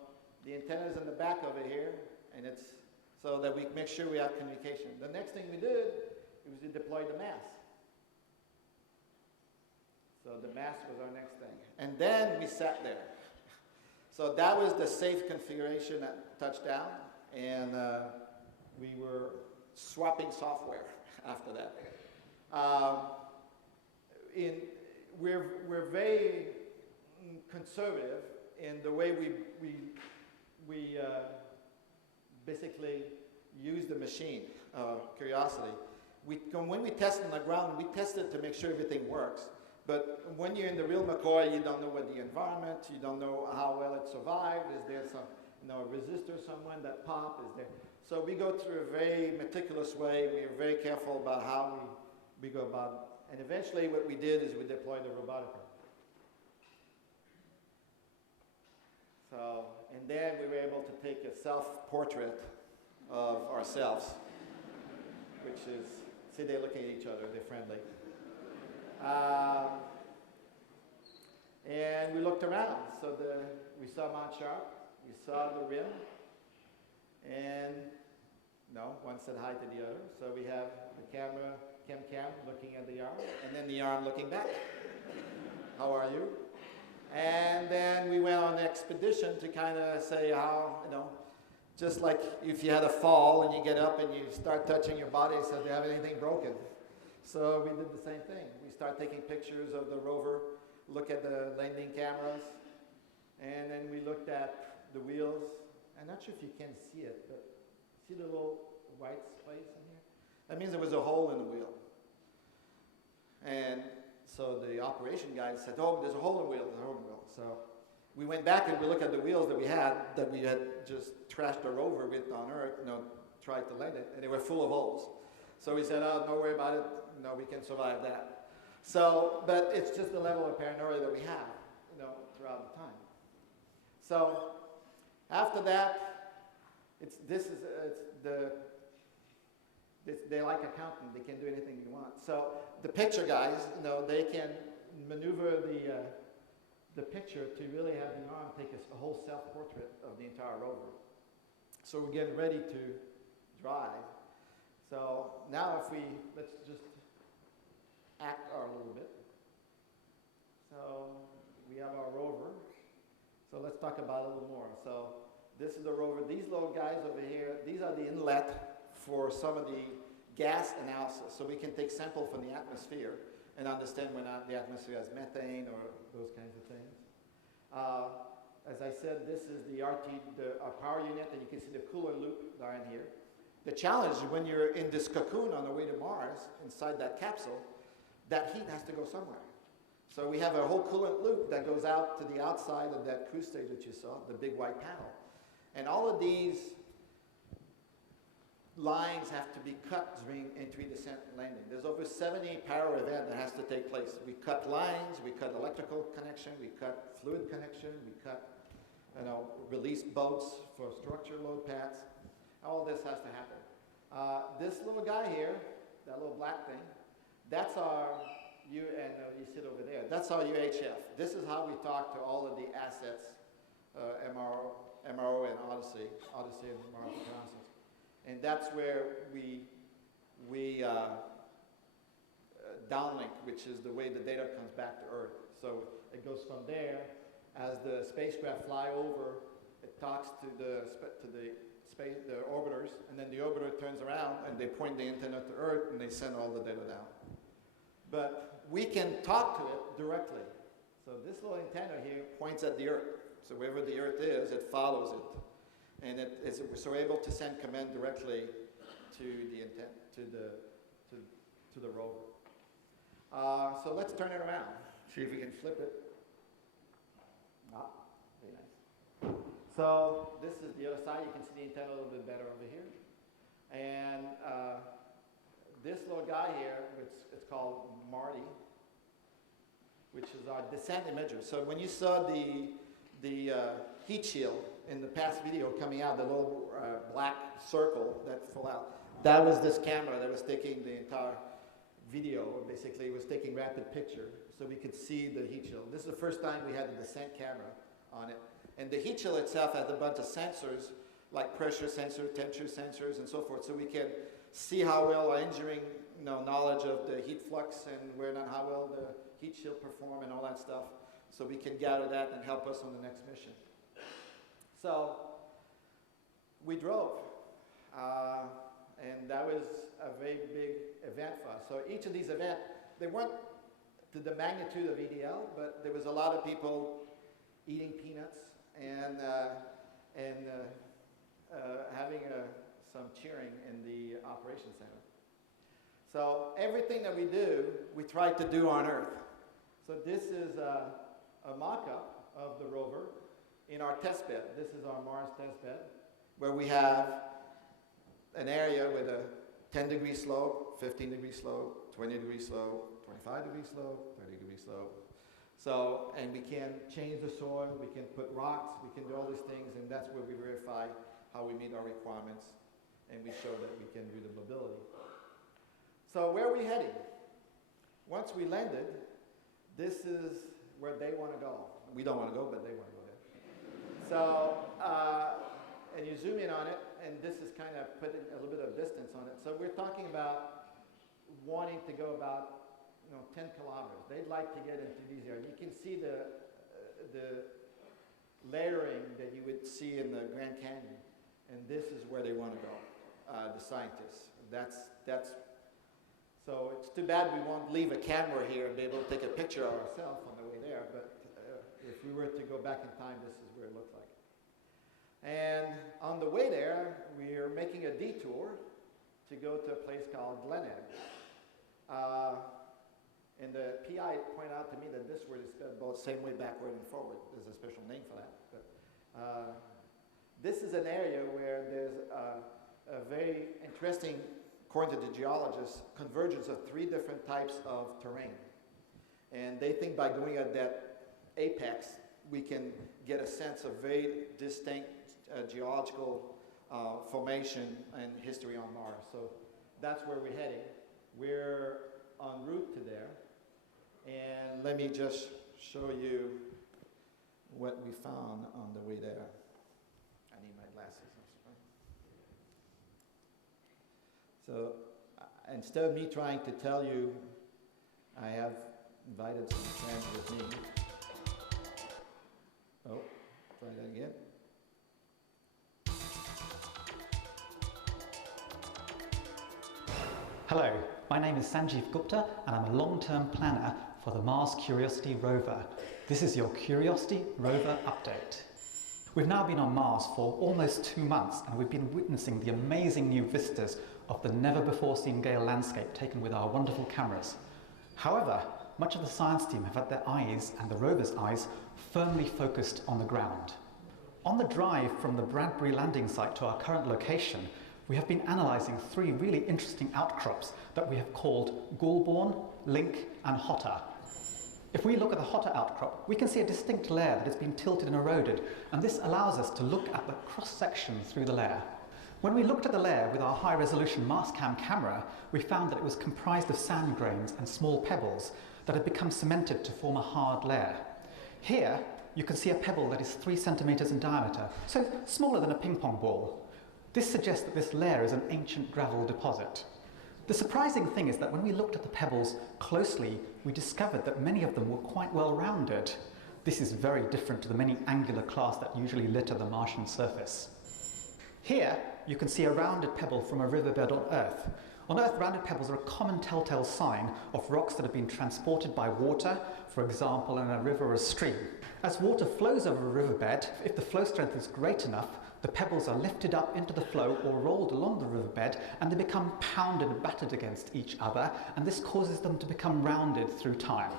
the antenna is in the back over here, and it's so that we make sure we have communication. The next thing we did was we deployed the mast. So the mast was our next thing. And then we sat there. So that was the safe configuration at touchdown, and we were swapping software after that. We're very conservative in the way we basically use the machine, Curiosity. When we test on the ground, we test it to make sure everything works. But when you're in the real McCoy, you don't know what the environment, you don't know how well it survived. Is there some resistor, someone that pop? Is there? So we go through a very meticulous way. We are very careful about how we go about it. And eventually what we did is we deployed the robotically. So, and then we were able to take a self-portrait of ourselves, which is, see, they're looking at each other, they're friendly. And we looked around. So we saw Mount Sharp, we saw the rim, and one said hi to the other. So we have the camera, cam looking at the arm, and then the arm looking back. How are you? And then we went on an expedition to kind of say how, just like if you had a fall and you get up and you start touching your body, so do you have anything broken? So we did the same thing. We start taking pictures of the rover, look at the landing cameras, and then we looked at the wheels. I'm not sure if you can see it, but see the little white space in here? That means there was a hole in the wheel. And so the operation guys said, oh, there's a hole in the wheel, there's a hole in the wheel. So we went back and we looked at the wheels that we had just trashed the rover with on Earth, tried to land it, and they were full of holes. So we said, oh, don't worry about it, we can survive that. So, but it's just the level of paranoia that we have, throughout the time. So after that, they like accountant. They can do anything you want. So the picture guys, they can maneuver the picture to really have the arm take a whole self-portrait of the entire rover. So we're getting ready to drive. So now let's just act our little bit. So we have our rover. So let's talk about it a little more. So this is the rover. These little guys over here, these are the inlet for some of the gas analysis. So we can take sample from the atmosphere and understand whether or not the atmosphere has methane or those kinds of things. As I said, this is the our power unit, and you can see the cooler loop down here. The challenge when you're in this cocoon on the way to Mars, inside that capsule, that heat has to go somewhere. So we have a whole coolant loop that goes out to the outside of that cruise stage that you saw, the big white panel. And all of these lines have to be cut during entry, descent, and landing. There's over 70 power event that has to take place. We cut lines, we cut electrical connection, we cut fluid connection, we cut, release boats for structure load pads. All this has to happen. This little guy here, that little black thing, that's our you sit over there. That's our UHF. This is how we talk to all of the assets, MRO and Odyssey and Mars Reconnaissance. And that's where we downlink, which is the way the data comes back to Earth. So it goes from there. As the spacecraft fly over, it talks to the orbiters, and then the orbiter turns around and they point the antenna to Earth and they send all the data down. But we can talk to it directly. So this little antenna here points at the Earth. So wherever the Earth is, it follows it. And so we're able to send command directly to the rover. So let's turn it around. See if we can flip it. Very nice. So this is the other side. You can see the antenna a little bit better over here. And this little guy here, it's called Marty, which is our descent imager. So when you saw the heat shield in the past video coming out, the little black circle that fell out, that was this camera that was taking the entire video. Basically, it was taking rapid picture so we could see the heat shield. This is the first time we had the descent camera on it. And the heat shield itself has a bunch of sensors, like pressure sensor, temperature sensors, and so forth, so we can see how well our engineering knowledge of the heat flux and how well the heat shield perform and all that stuff, so we can gather that and help us on the next mission. So we drove, and that was a very big event for us. So each of these events, they weren't to the magnitude of EDL, but there was a lot of people eating peanuts and having some cheering in the operations center. So everything that we do, we try to do on Earth. So this is a mock-up of the rover in our test bed. This is our Mars test bed, where we have an area with a 10-degree slope, 15-degree slope, 20-degree slope, 25-degree slope, 30-degree slope. So, and we can change the soil, we can put rocks, we can do all these things, and that's where we verify how we meet our requirements, and we show that we can do the mobility. So where are we heading? Once we landed, this is where they want to go. We don't want to go, but they want to go there. So, and you zoom in on it, and this is kind of putting a little bit of distance on it. So we're talking about wanting to go about 10 kilometers. They'd like to get into these areas. You can see the layering that you would see in the Grand Canyon, and this is where they want to go, the scientists. So it's too bad we won't leave a camera here and be able to take a picture of ourselves on the way there, but if we were to go back in time, this is where it looks like. And on the way there, we are making a detour to go to a place called Glen. And the PI pointed out to me that this word is spelled both same way backward and forward. There's a special name for that. But this is an area where there's a very interesting, according to the geologists, convergence of 3 different types of terrain. And they think by going at that apex, we can get a sense of very distinct geological formation and history on Mars. So that's where we're heading. We're en route to there. And let me just show you what we found on the way there. I need my glasses. So instead of me trying to tell you, I have invited some friends with me. Oh, try that again. Hello, my name is Sanjeev Gupta and I'm a long-term planner for the Mars Curiosity rover. This is your Curiosity rover update. We've now been on Mars for almost 2 months and we've been witnessing the amazing new vistas of the never-before-seen Gale landscape taken with our wonderful cameras. However, much of the science team have had their eyes and the rover's eyes firmly focused on the ground. On the drive from the Bradbury landing site to our current location, we have been analysing 3 really interesting outcrops that we have called Goulburn, Link and Hotter. If we look at the Hotter outcrop, we can see a distinct layer that has been tilted and eroded, and this allows us to look at the cross-section through the layer. When we looked at the layer with our high-resolution Mastcam camera, we found that it was comprised of sand grains and small pebbles that had become cemented to form a hard layer. Here, you can see a pebble that is 3 centimetres in diameter, so smaller than a ping-pong ball. This suggests that this layer is an ancient gravel deposit. The surprising thing is that when we looked at the pebbles closely, we discovered that many of them were quite well rounded. This is very different to the many angular clasts that usually litter the Martian surface. Here, you can see a rounded pebble from a riverbed on Earth. On Earth, rounded pebbles are a common telltale sign of rocks that have been transported by water, for example, in a river or a stream. As water flows over a riverbed, if the flow strength is great enough, the pebbles are lifted up into the flow or rolled along the riverbed and they become pounded and battered against each other, and this causes them to become rounded through time.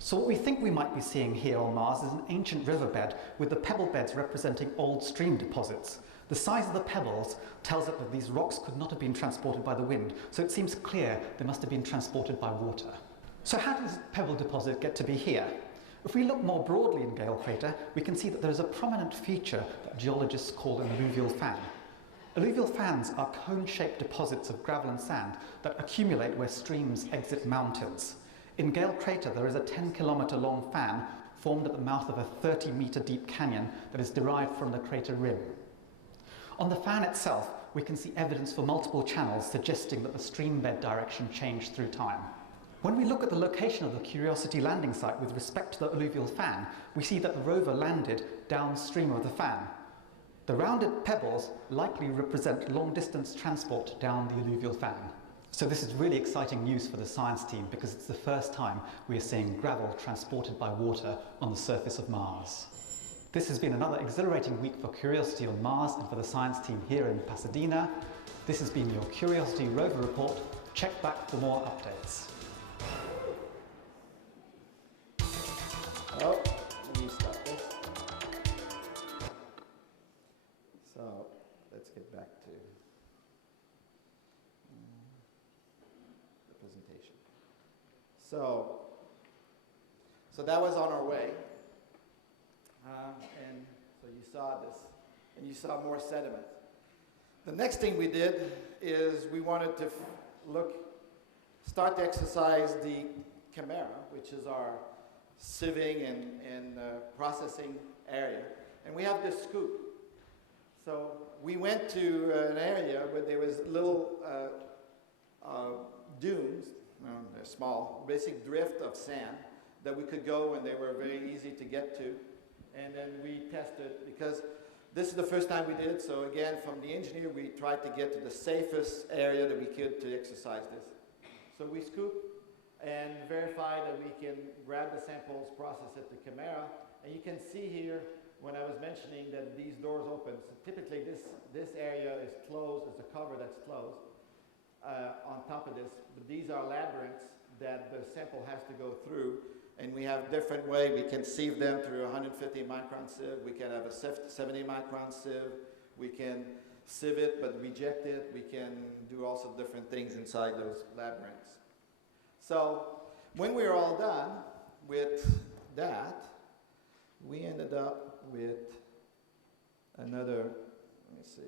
So what we think we might be seeing here on Mars is an ancient riverbed with the pebble beds representing old stream deposits. The size of the pebbles tells us that these rocks could not have been transported by the wind, so it seems clear they must have been transported by water. So how does this pebble deposit get to be here? If we look more broadly in Gale Crater, we can see that there is a prominent feature that geologists call an alluvial fan. Alluvial fans are cone-shaped deposits of gravel and sand that accumulate where streams exit mountains. In Gale Crater, there is a 10-kilometre long fan formed at the mouth of a 30-metre deep canyon that is derived from the crater rim. On the fan itself, we can see evidence for multiple channels suggesting that the stream bed direction changed through time. When we look at the location of the Curiosity landing site with respect to the alluvial fan, we see that the rover landed downstream of the fan. The rounded pebbles likely represent long-distance transport down the alluvial fan. So this is really exciting news for the science team because it's the first time we are seeing gravel transported by water on the surface of Mars. This has been another exhilarating week for Curiosity on Mars and for the science team here in Pasadena. This has been your Curiosity Rover Report. Check back for more updates. Oh, let me stop this. So, let's get back to the presentation. So that was on our way. And so you saw this, and you saw more sediment. The next thing we did is we wanted to start to exercise the Chimera, which is our sieving and processing area. And we have this scoop. So we went to an area where there was little dunes, they're small, basic drift of sand that we could go, and they were very easy to get to. And then we tested, because this is the first time we did it, so again, from the engineer, we tried to get to the safest area that we could to exercise this. So we scoop and verify that we can grab the samples, process it to Chimera, and you can see here when I was mentioning that these doors open. So typically this area is closed, it's a cover that's closed on top of this, but these are labyrinths that the sample has to go through, and we have different way. We can sieve them through a 150 micron sieve, we can have a 70 micron sieve, we can sieve it but reject it, we can do also different things inside those labyrinths. So when we were all done with that, we ended up with another, let me see.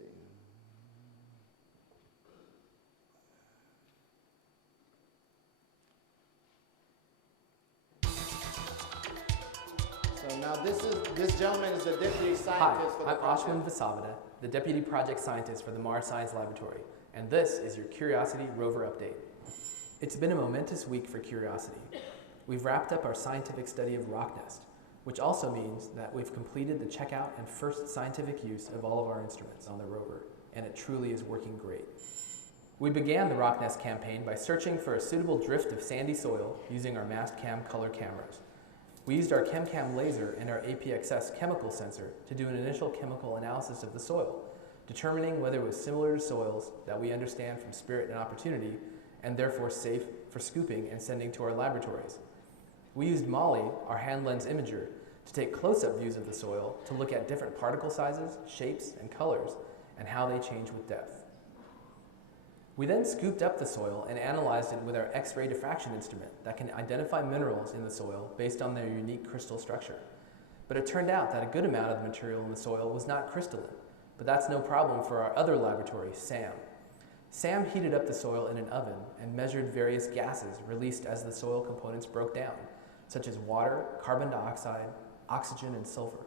So now this gentleman is the deputy scientist for the project. Hi, I'm Ashwin Vasava, the deputy project scientist for the Mars Science Laboratory, and this is your Curiosity Rover update. It's been a momentous week for Curiosity. We've wrapped up our scientific study of Rocknest, which also means that we've completed the checkout and first scientific use of all of our instruments on the rover, and it truly is working great. We began the Rocknest campaign by searching for a suitable drift of sandy soil using our Mastcam color cameras. We used our ChemCam laser and our APXS chemical sensor to do an initial chemical analysis of the soil, determining whether it was similar to soils that we understand from Spirit and Opportunity, and therefore safe for scooping and sending to our laboratories. We used Molly, our hand lens imager, to take close-up views of the soil to look at different particle sizes, shapes, and colors, and how they change with depth. We then scooped up the soil and analyzed it with our X-ray diffraction instrument that can identify minerals in the soil based on their unique crystal structure. But it turned out that a good amount of the material in the soil was not crystalline, but that's no problem for our other laboratory, SAM. SAM heated up the soil in an oven and measured various gases released as the soil components broke down, such as water, carbon dioxide, oxygen, and sulfur.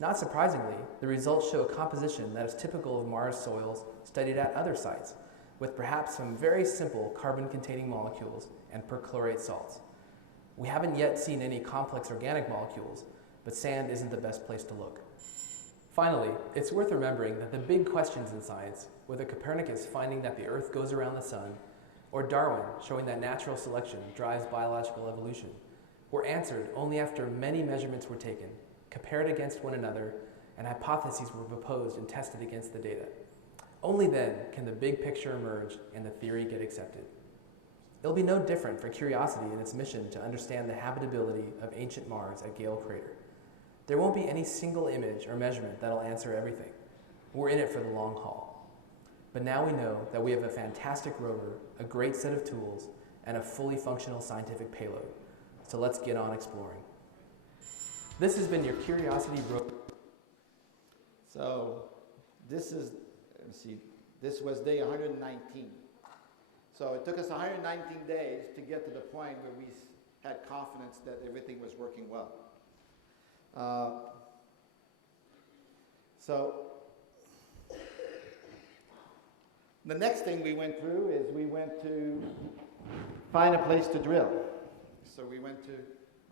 Not surprisingly, the results show a composition that is typical of Mars soils studied at other sites, with perhaps some very simple carbon-containing molecules and perchlorate salts. We haven't yet seen any complex organic molecules, but sand isn't the best place to look. Finally, it's worth remembering that the big questions in science, whether Copernicus finding that the Earth goes around the sun, or Darwin showing that natural selection drives biological evolution, were answered only after many measurements were taken, compared against one another, and hypotheses were proposed and tested against the data. Only then can the big picture emerge and the theory get accepted. It'll be no different for Curiosity in its mission to understand the habitability of ancient Mars at Gale Crater. There won't be any single image or measurement that'll answer everything. We're in it for the long haul. But now we know that we have a fantastic rover, a great set of tools, and a fully functional scientific payload. So let's get on exploring. This has been your Curiosity Rover. So this is, let me see, this was day 119. So it took us 119 days to get to the point where we had confidence that everything was working well. So the next thing we went through is we went to find a place to drill. So we went to,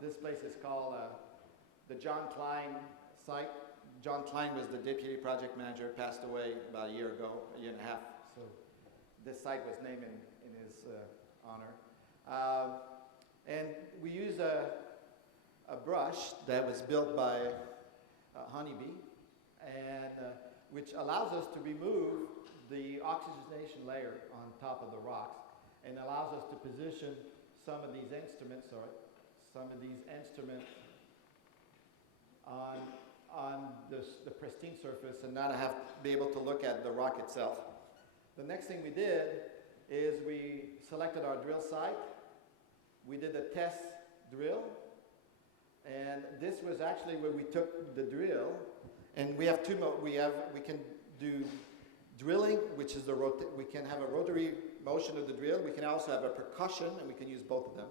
this place is called the John Klein site. John Klein was the deputy project manager, passed away about a year ago, a year and a half. So this site was named in his honor. And we used a brush that was built by Honeybee, and which allows us to remove the oxygenation layer on top of the rocks, and allows us to position some of these instruments, on the pristine surface and not have to be able to look at the rock itself. The next thing we did is we selected our drill site. We did a test drill, and this was actually where we took the drill, and we have we can do drilling, which is we can have a rotary motion of the drill. We can also have a percussion, and we can use both of them.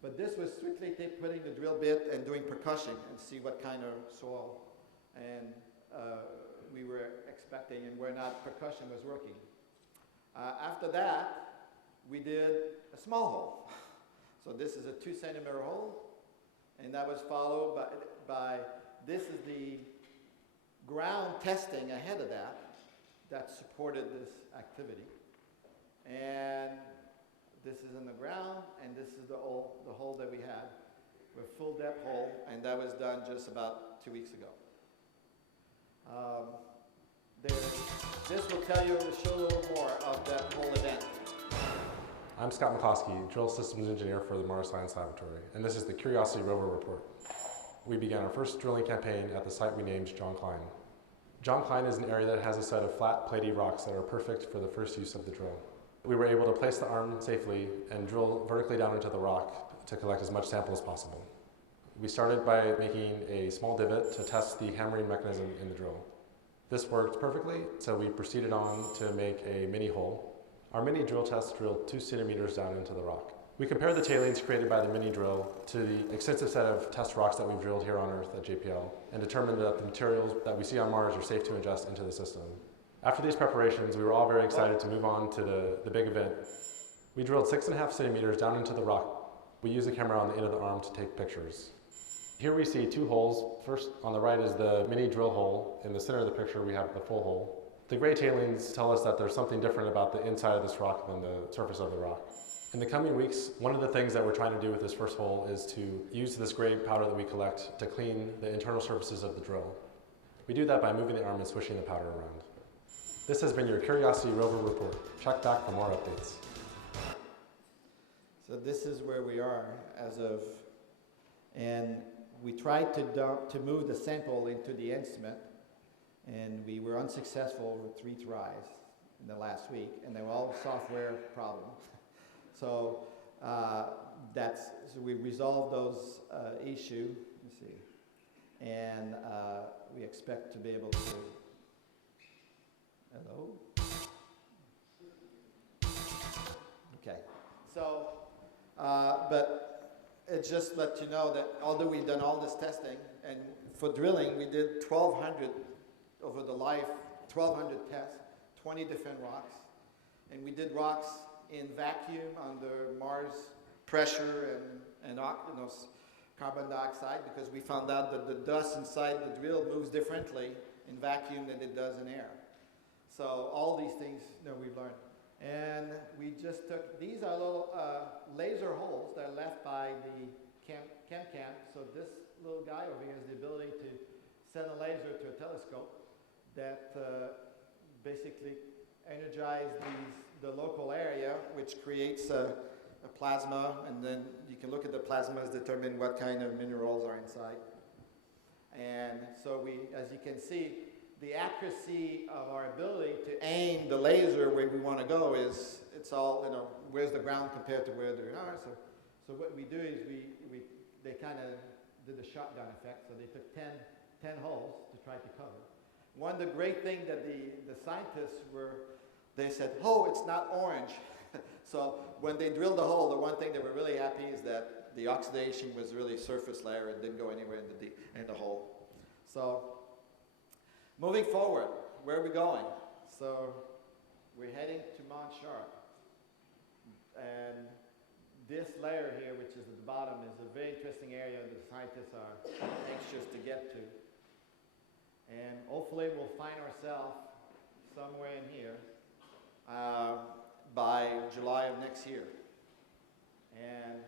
But this was strictly putting the drill bit and doing percussion and see what kind of soil and we were expecting and where not percussion was working. After that, we did a small hole. So this is a 2 centimeter hole, And that was followed by this is the ground testing ahead of that supported this activity. And this is in the ground, and this is the hole that we had, with full depth hole, and that was done just about 2 weeks ago. This will tell you, will show a little more of that whole event. I'm Scott Mycoskie, Drill Systems Engineer for the Mars Science Laboratory, and this is the Curiosity Rover report. We began our first drilling campaign at the site we named John Klein. John Klein is an area that has a set of flat, platy rocks that are perfect for the first use of the drill. We were able to place the arm safely and drill vertically down into the rock to collect as much sample as possible. We started by making a small divot to test the hammering mechanism in the drill. This worked perfectly, so we proceeded on to make a mini hole. Our mini drill test drilled 2 centimeters down into the rock. We compared the tailings created by the mini drill to the extensive set of test rocks that we've drilled here on Earth at JPL and determined that the materials that we see on Mars are safe to ingest into the system. After these preparations, we were all very excited to move on to the big event. We drilled 6.5 centimeters down into the rock. We used the camera on the end of the arm to take pictures. Here we see 2 holes. First on the right is the mini drill hole. In the center of the picture we have the full hole. The gray tailings tell us that there's something different about the inside of this rock than the surface of the rock. In the coming weeks, one of the things that we're trying to do with this first hole is to use this gray powder that we collect to clean the internal surfaces of the drill. We do that by moving the arm and swishing the powder around. This has been your Curiosity Rover report. Check back for more updates. So this is where we are as of, and we tried to move the sample into the instrument, and we were unsuccessful with 3 tries in the last week, and they were all software problems. So so we resolved those issues. Let's see, and we expect to be able to. Hello. Okay. So, but it just let you know that although we've done all this testing, and for drilling we did 1,200 over the life, 1,200 tests, 20 different rocks, and we did rocks in vacuum under Mars pressure and carbon dioxide, because we found out that the dust inside the drill moves differently in vacuum than it does in air. So all these things we've learned. And we just took, these are little laser holes that are left by the chem. So this little guy over here has the ability to send a laser to a telescope that basically energize the local area, which creates a plasma, and then you can look at the plasmas, determine what kind of minerals are inside. And so as you can see, the accuracy of our ability to aim the laser where we want to go it's all, where's the ground compared to where they are. So what we do is they kind of did a shotgun effect. So they took 10 holes to try to cover. One of the great things that the scientists they said, oh, it's not orange. So when they drilled the hole, the one thing they were really happy is that the oxidation was really surface layer and didn't go anywhere in the hole. So moving forward, where are we going? So we're heading to Mount Sharp. And this layer here, which is at the bottom, is a very interesting area that the scientists are anxious to get to. And hopefully we'll find ourselves somewhere in here by July of next year. And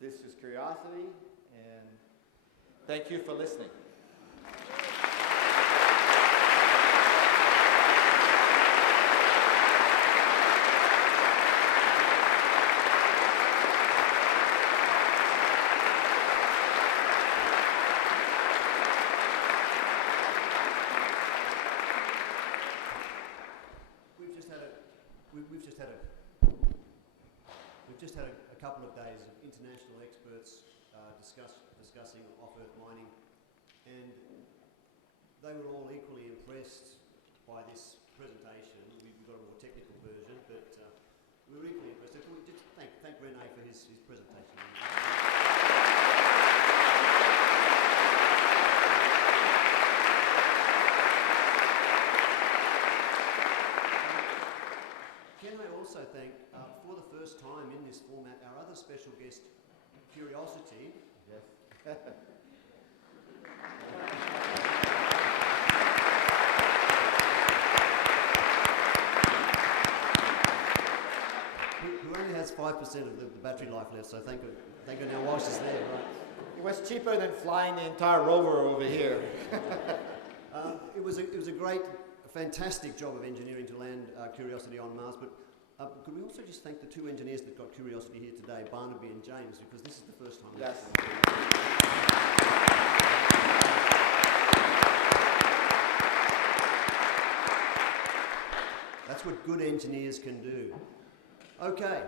this is Curiosity, and thank you for listening. We've just had a couple of days of international experts discussing off-Earth mining, and they were all equally impressed by this presentation. We've got a more technical version, but we were equally impressed. So can we just thank Rene for his presentation. Can I also thank, for the first time in this format, our other special guest, Curiosity. Yes. Who only has 5% of the battery life left, so thank God now Walsh is there, right? It was cheaper than flying the entire rover over here. It was a great, fantastic job of engineering to land Curiosity on Mars, but could we also just thank the two engineers that got Curiosity here today, Barnaby and James, because this is the first time. Yes. That's what good engineers can do. Okay.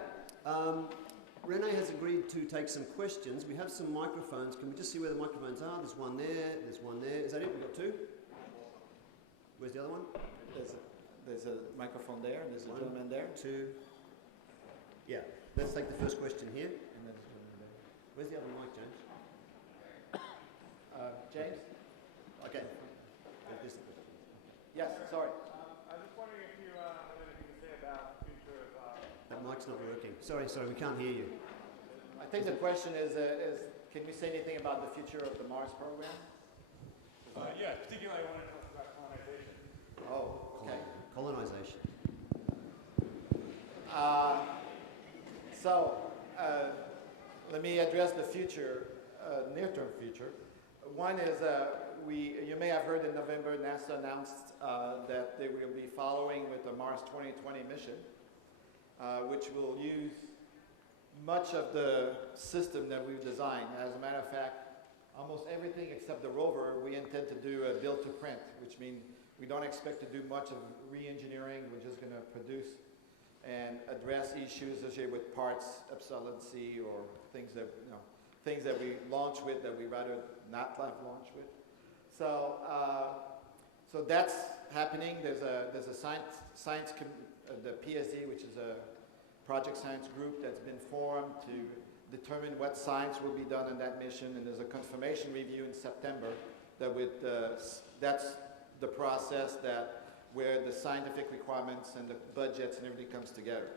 Renee has agreed to take some questions. We have some microphones. Can we just see where the microphones are? There's one there, there's one there. Is that it? We've got two? Where's the other one? There's a microphone there, and there's a gentleman there. Two. Yeah. Let's take the first question here. And then where's the other mic, James? James? Okay. There's the question. Yes, sorry. I was just wondering if you had anything to say about the future of... That mic's not working. Sorry, we can't hear you. I think the question is can you say anything about the future of the Mars program? Yeah, particularly I wanted to talk about colonization. Oh, okay. Colonization. Let me address the future, near-term future. One is you may have heard in November NASA announced that they will be following with the Mars 2020 mission, which will use much of the system that we've designed. As a matter of fact, almost everything except the rover, we intend to do a build to print, which means we don't expect to do much of re-engineering. We're just going to produce and address issues associated with parts obsolescency or things that we launch with that we rather not have launch with. So that's happening. There's a science the PSD, which is a project science group that's been formed to determine what science will be done in that mission, and there's a confirmation review in September that's the process where the scientific requirements and the budgets and everything comes together.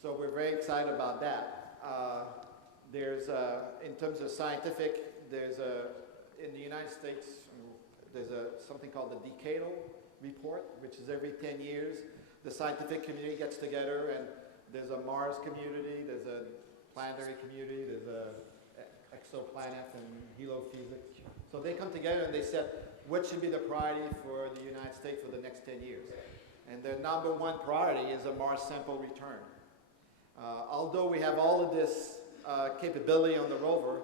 So we're very excited about that. In terms of scientific, in the United States, there's something called the decadal report, which is every 10 years. The scientific community gets together, and there's a Mars community, there's a planetary community, there's a exoplanet and helophysics. So they come together and they set what should be the priority for the United States for the next 10 years. And their number one priority is a Mars sample return. Although we have all of this capability on the rover,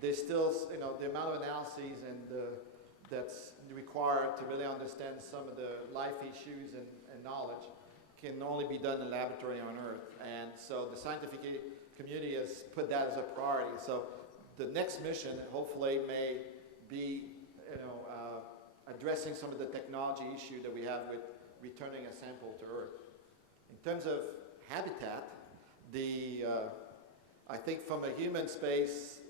there's still, the amount of analyses that's required to really understand some of the life issues and knowledge can only be done in the laboratory on Earth. And so the scientific community has put that as a priority. So the next mission hopefully may be, addressing some of the technology issue that we have with returning a sample to Earth. In terms of habitat, I think from a human space,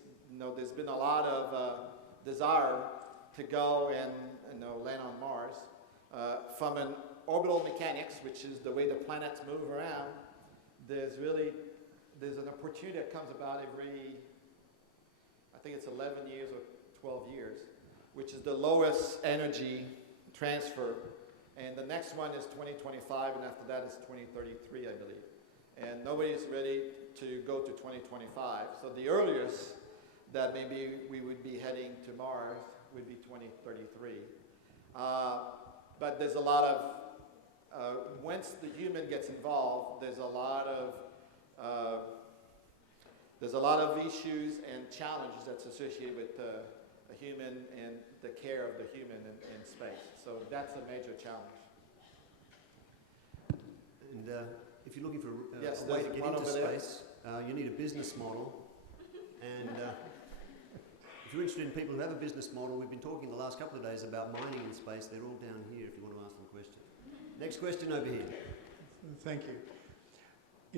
there's been a lot of desire to go and land on Mars. From an orbital mechanics, which is the way the planets move around, there's an opportunity that comes about every, I think it's 11 years or 12 years, which is the lowest energy transfer. And the next one is 2025, and after that is 2033, I believe. And nobody's ready to go to 2025. So the earliest that maybe we would be heading to Mars would be 2033. But there's a lot of, once the human gets involved, there's a lot of issues and challenges that's associated with a human and the care of the human in space. So that's a major challenge. And if you're looking for yes, a way to get into space, there. You need a business model. And if you're interested in people who have a business model, we've been talking the last couple of days about mining in space. They're all down here if you want to ask them a question. Next question over here. Thank you.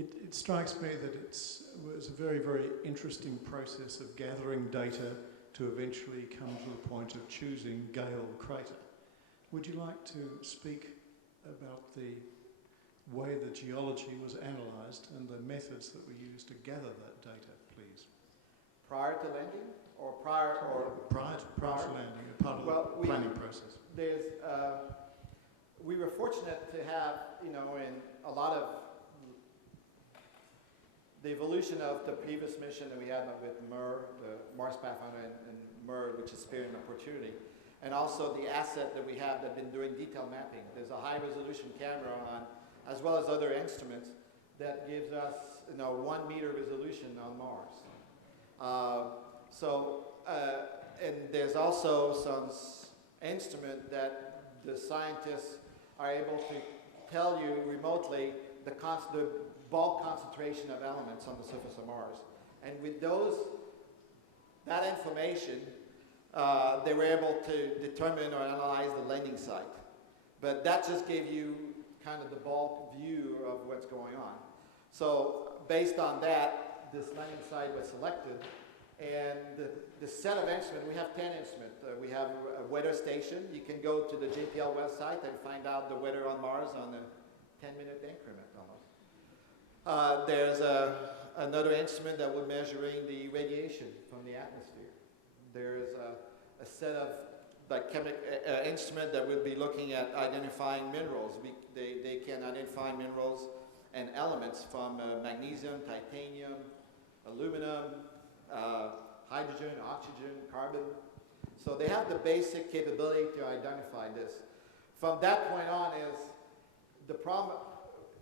It strikes me that it was a very, very interesting process of gathering data to eventually come to the point of choosing Gale Crater. Would you like to speak about the way the geology was analysed and the methods that were used to gather that data, please? prior to landing or prior to landing, a part of the planning process. There's, we were fortunate to have, in a lot of the evolution of the previous mission that we had with MER, the Mars Pathfinder, and MER, which is Spirit and Opportunity, and also the asset that we have that's been doing detail mapping. There's a high resolution camera on, as well as other instruments that gives us, 1 meter resolution on Mars. And there's also some instrument that the scientists are able to tell you remotely the bulk concentration of elements on the surface of Mars. And with that information, they were able to determine or analyze the landing site. But that just gave you kind of the bulk view of what's going on. So based on that, this landing site was selected. And the set of instruments, we have 10 instruments. We have a weather station. You can go to the JPL website and find out the weather on Mars on a 10-minute increment almost. There's another instrument that will measuring the radiation from the atmosphere. There's a set of instrument that will be looking at identifying minerals. They can identify minerals and elements from magnesium, titanium, aluminum, hydrogen, oxygen, carbon. So they have the basic capability to identify this. From that point on the problem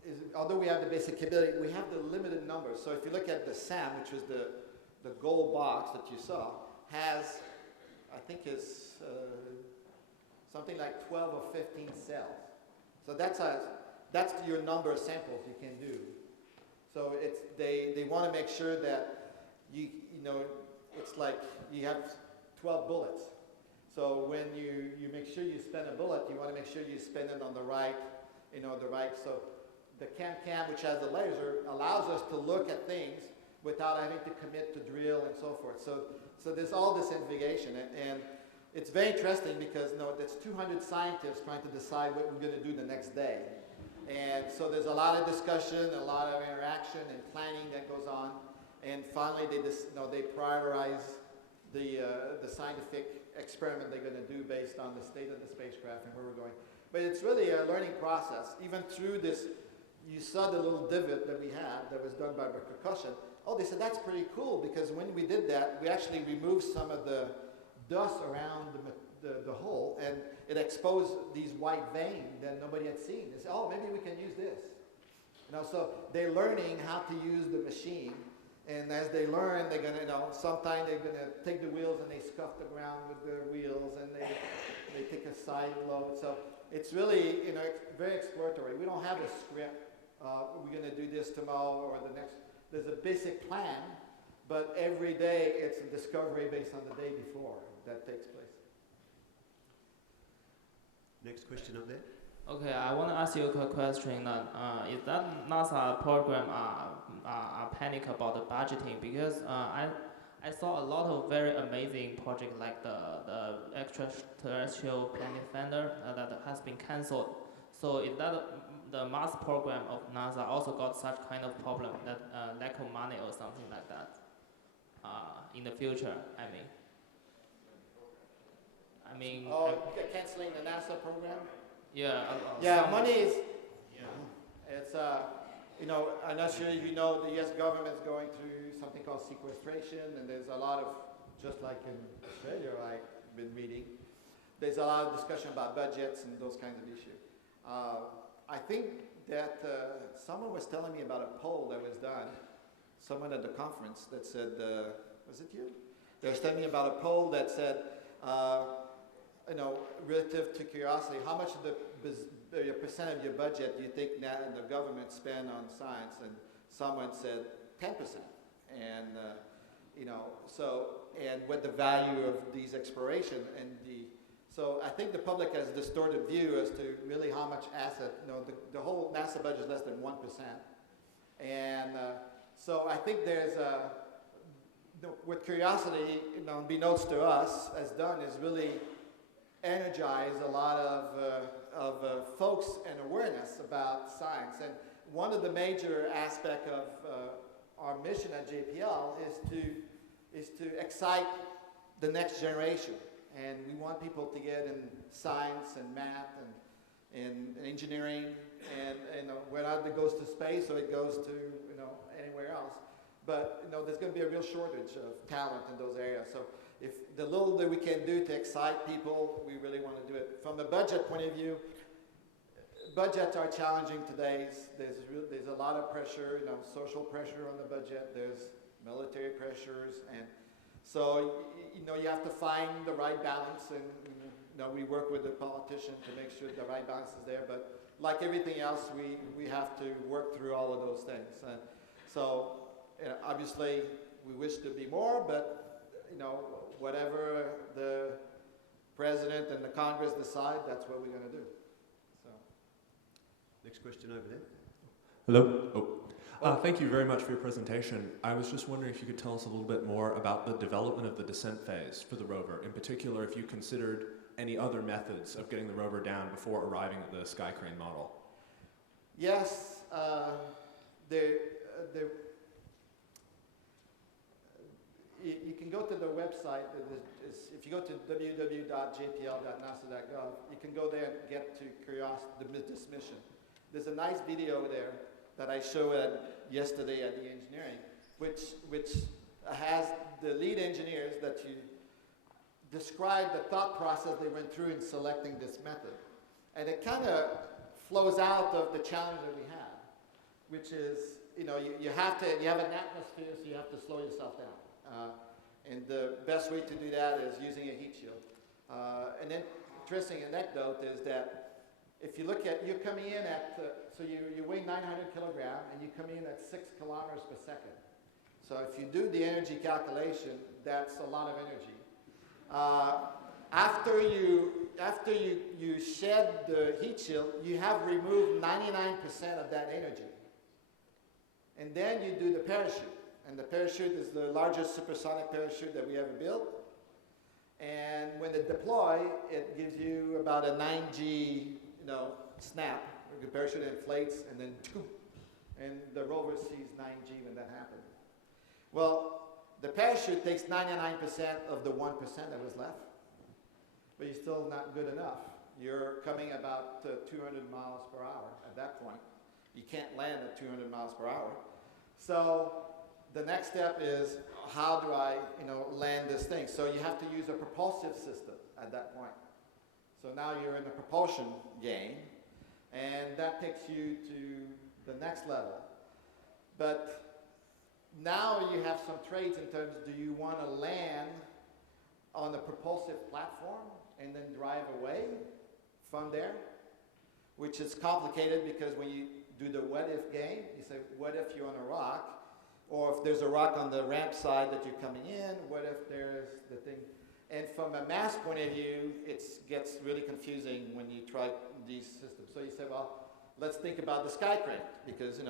is, although we have the basic capability, we have the limited numbers. So if you look at the SAM, which was the gold box that you saw, has, I think it's something like 12 or 15 cells. So that's your number of samples you can do. So they want to make sure that it's like you have 12 bullets. So when you make sure you spend a bullet, you want to make sure you spend it on the right, so the CAM, which has the laser, allows us to look at things without having to commit to drill and so forth. So there's all this investigation, and it's very interesting because there's 200 scientists trying to decide what we're going to do the next day. And so there's a lot of discussion, a lot of interaction and planning that goes on. And finally, they prioritize the scientific experiment they're going to do based on the state of the spacecraft and where we're going. But it's really a learning process. Even through this, you saw the little divot that we had that was done by percussion. Oh, they said that's pretty cool because when we did that, we actually removed some of the dust around the hole, and it exposed these white veins that nobody had seen. They said, oh, maybe we can use this. So they're learning how to use the machine. And as they learn, they're going to, sometimes they're going to take the wheels and they scuff the ground with their wheels, and they take a side load. So it's really, very exploratory. We don't have a script. We're going to do this tomorrow or the next. There's a basic plan, but every day it's a discovery based on the day before that takes place. Next question up there. Okay, I want to ask you a question. Is that NASA program panic about the budgeting? Because I saw a lot of very amazing projects like the extraterrestrial planet finder that has been cancelled. So is that the Mars program of NASA also got such kind of problem, that lack of money or something like that in the future? Canceling the NASA program? Yeah. Money is. Yeah. It's I'm not sure if you know, the U.S. government's going through something called sequestration, and there's a lot of, just like in Australia, I've been reading, there's a lot of discussion about budgets and those kinds of issues. I think that someone was telling me about a poll that was done, someone at the conference that said, was it you? They was telling me about a poll that said, relative to curiosity, how much of the percent of your budget do you think that the government spend on science? And someone said 10%. And and what the value of these exploration so I think the public has a distorted view as to really how much asset, the whole NASA budget is less than 1%. And so I think there's what Curiosity, unbeknownst to us, has done is really energize a lot of folks and awareness about science. And one of the major aspects of our mission at JPL is to is to excite the next generation. And we want people to get in science and math and engineering, and whether it goes to space or it goes to anywhere else. But there's going to be a real shortage of talent in those areas. So if the little that we can do to excite people, we really want to do it. From a budget point of view, budgets are challenging today. There's a lot of pressure, social pressure on the budget. There's military pressures, and so you have to find the right balance. And we work with the politician to make sure the right balance is there. But like everything else, we have to work through all of those things. And so obviously we wish to be more, but whatever the president and the Congress decide, that's what we're going to do. So, next question over there. Hello. Thank you very much for your presentation. I was just wondering if you could tell us a little bit more about the development of the descent phase for the rover. In particular, if you considered any other methods of getting the rover down before arriving at the sky crane model. Yes, you can go to the website. If you go to www.jpl.nasa.gov, you can go there and get to this mission. There's a nice video there that I showed yesterday at the engineering, which has the lead engineers that you describe the thought process they went through in selecting this method. And it kind of flows out of the challenge that we have, which is, you have an atmosphere, so you have to slow yourself down. And the best way to do that is using a heat shield. An interesting anecdote is that if you look at, you're coming in at, so you weigh 900 kilograms and you come in at 6 kilometers per second. So if you do the energy calculation, that's a lot of energy. After you shed the heat shield, you have removed 99% of that energy. And then you do the parachute. And the parachute is the largest supersonic parachute that we ever built. And when it deploys, it gives you about a 9G, snap. The parachute inflates and then, and the rover sees 9G when that happens. Well, the parachute takes 99% of the 1% that was left, but you're still not good enough. You're coming about 200 miles per hour at that point. You can't land at 200 miles per hour. So the next step is, how do I, land this thing? So you have to use a propulsive system at that point. So now you're in a propulsion game, and that takes you to the next level. But now you have some trades in terms, do you want to land on a propulsive platform and then drive away from there? Which is complicated because when you do the what if game, you say, what if you're on a rock? Or if there's a rock on the ramp side that you're coming in, what if there's the thing? And from a mass point of view, it gets really confusing when you try these systems. So you say, well, let's think about the sky crane, because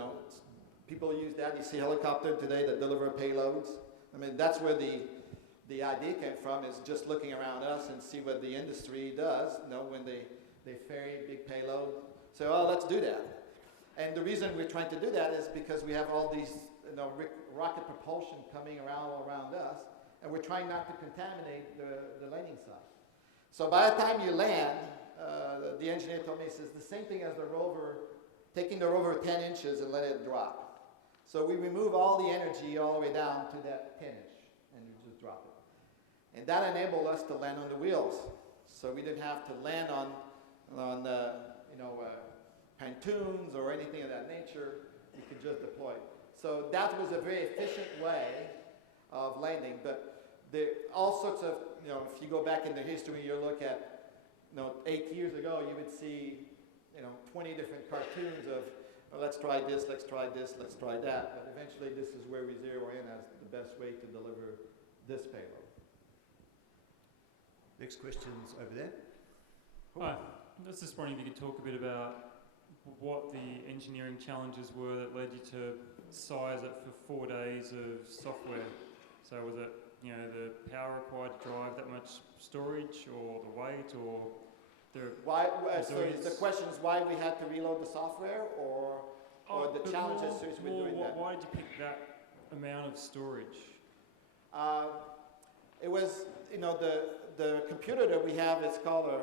people use that. You see helicopter today that deliver payloads. I mean, that's where the idea came from, is just looking around us and see what the industry does, when they ferry big payload. So, oh, let's do that. And the reason we're trying to do that is because we have all these rocket propulsion coming all around us, and we're trying not to contaminate the landing site. So by the time you land, the engineer told me, he says, the same thing as the rover, taking the rover 10 inches and let it drop. So we remove all the energy all the way down to that 10 inch, and you just drop it. And that enabled us to land on the wheels. So we didn't have to land on pontoons or anything of that nature. You could just deploy it. So that was a very efficient way of landing. But all sorts of, if you go back in the history, you look at, 8 years ago, you would see, 20 different cartoons of, well, let's try this, let's try this, let's try that. But eventually, this is where we zero in as the best way to deliver this payload. Next question's over there. Hi, I was just wondering if you could talk a bit about what the engineering challenges were that led you to size it for 4 days of software. So was it, the power required to drive that much storage, or the weight, or the so the question is why we had to reload the software, or the challenges with doing that? Why did you pick that amount of storage? It was, you know, the computer that we have is called a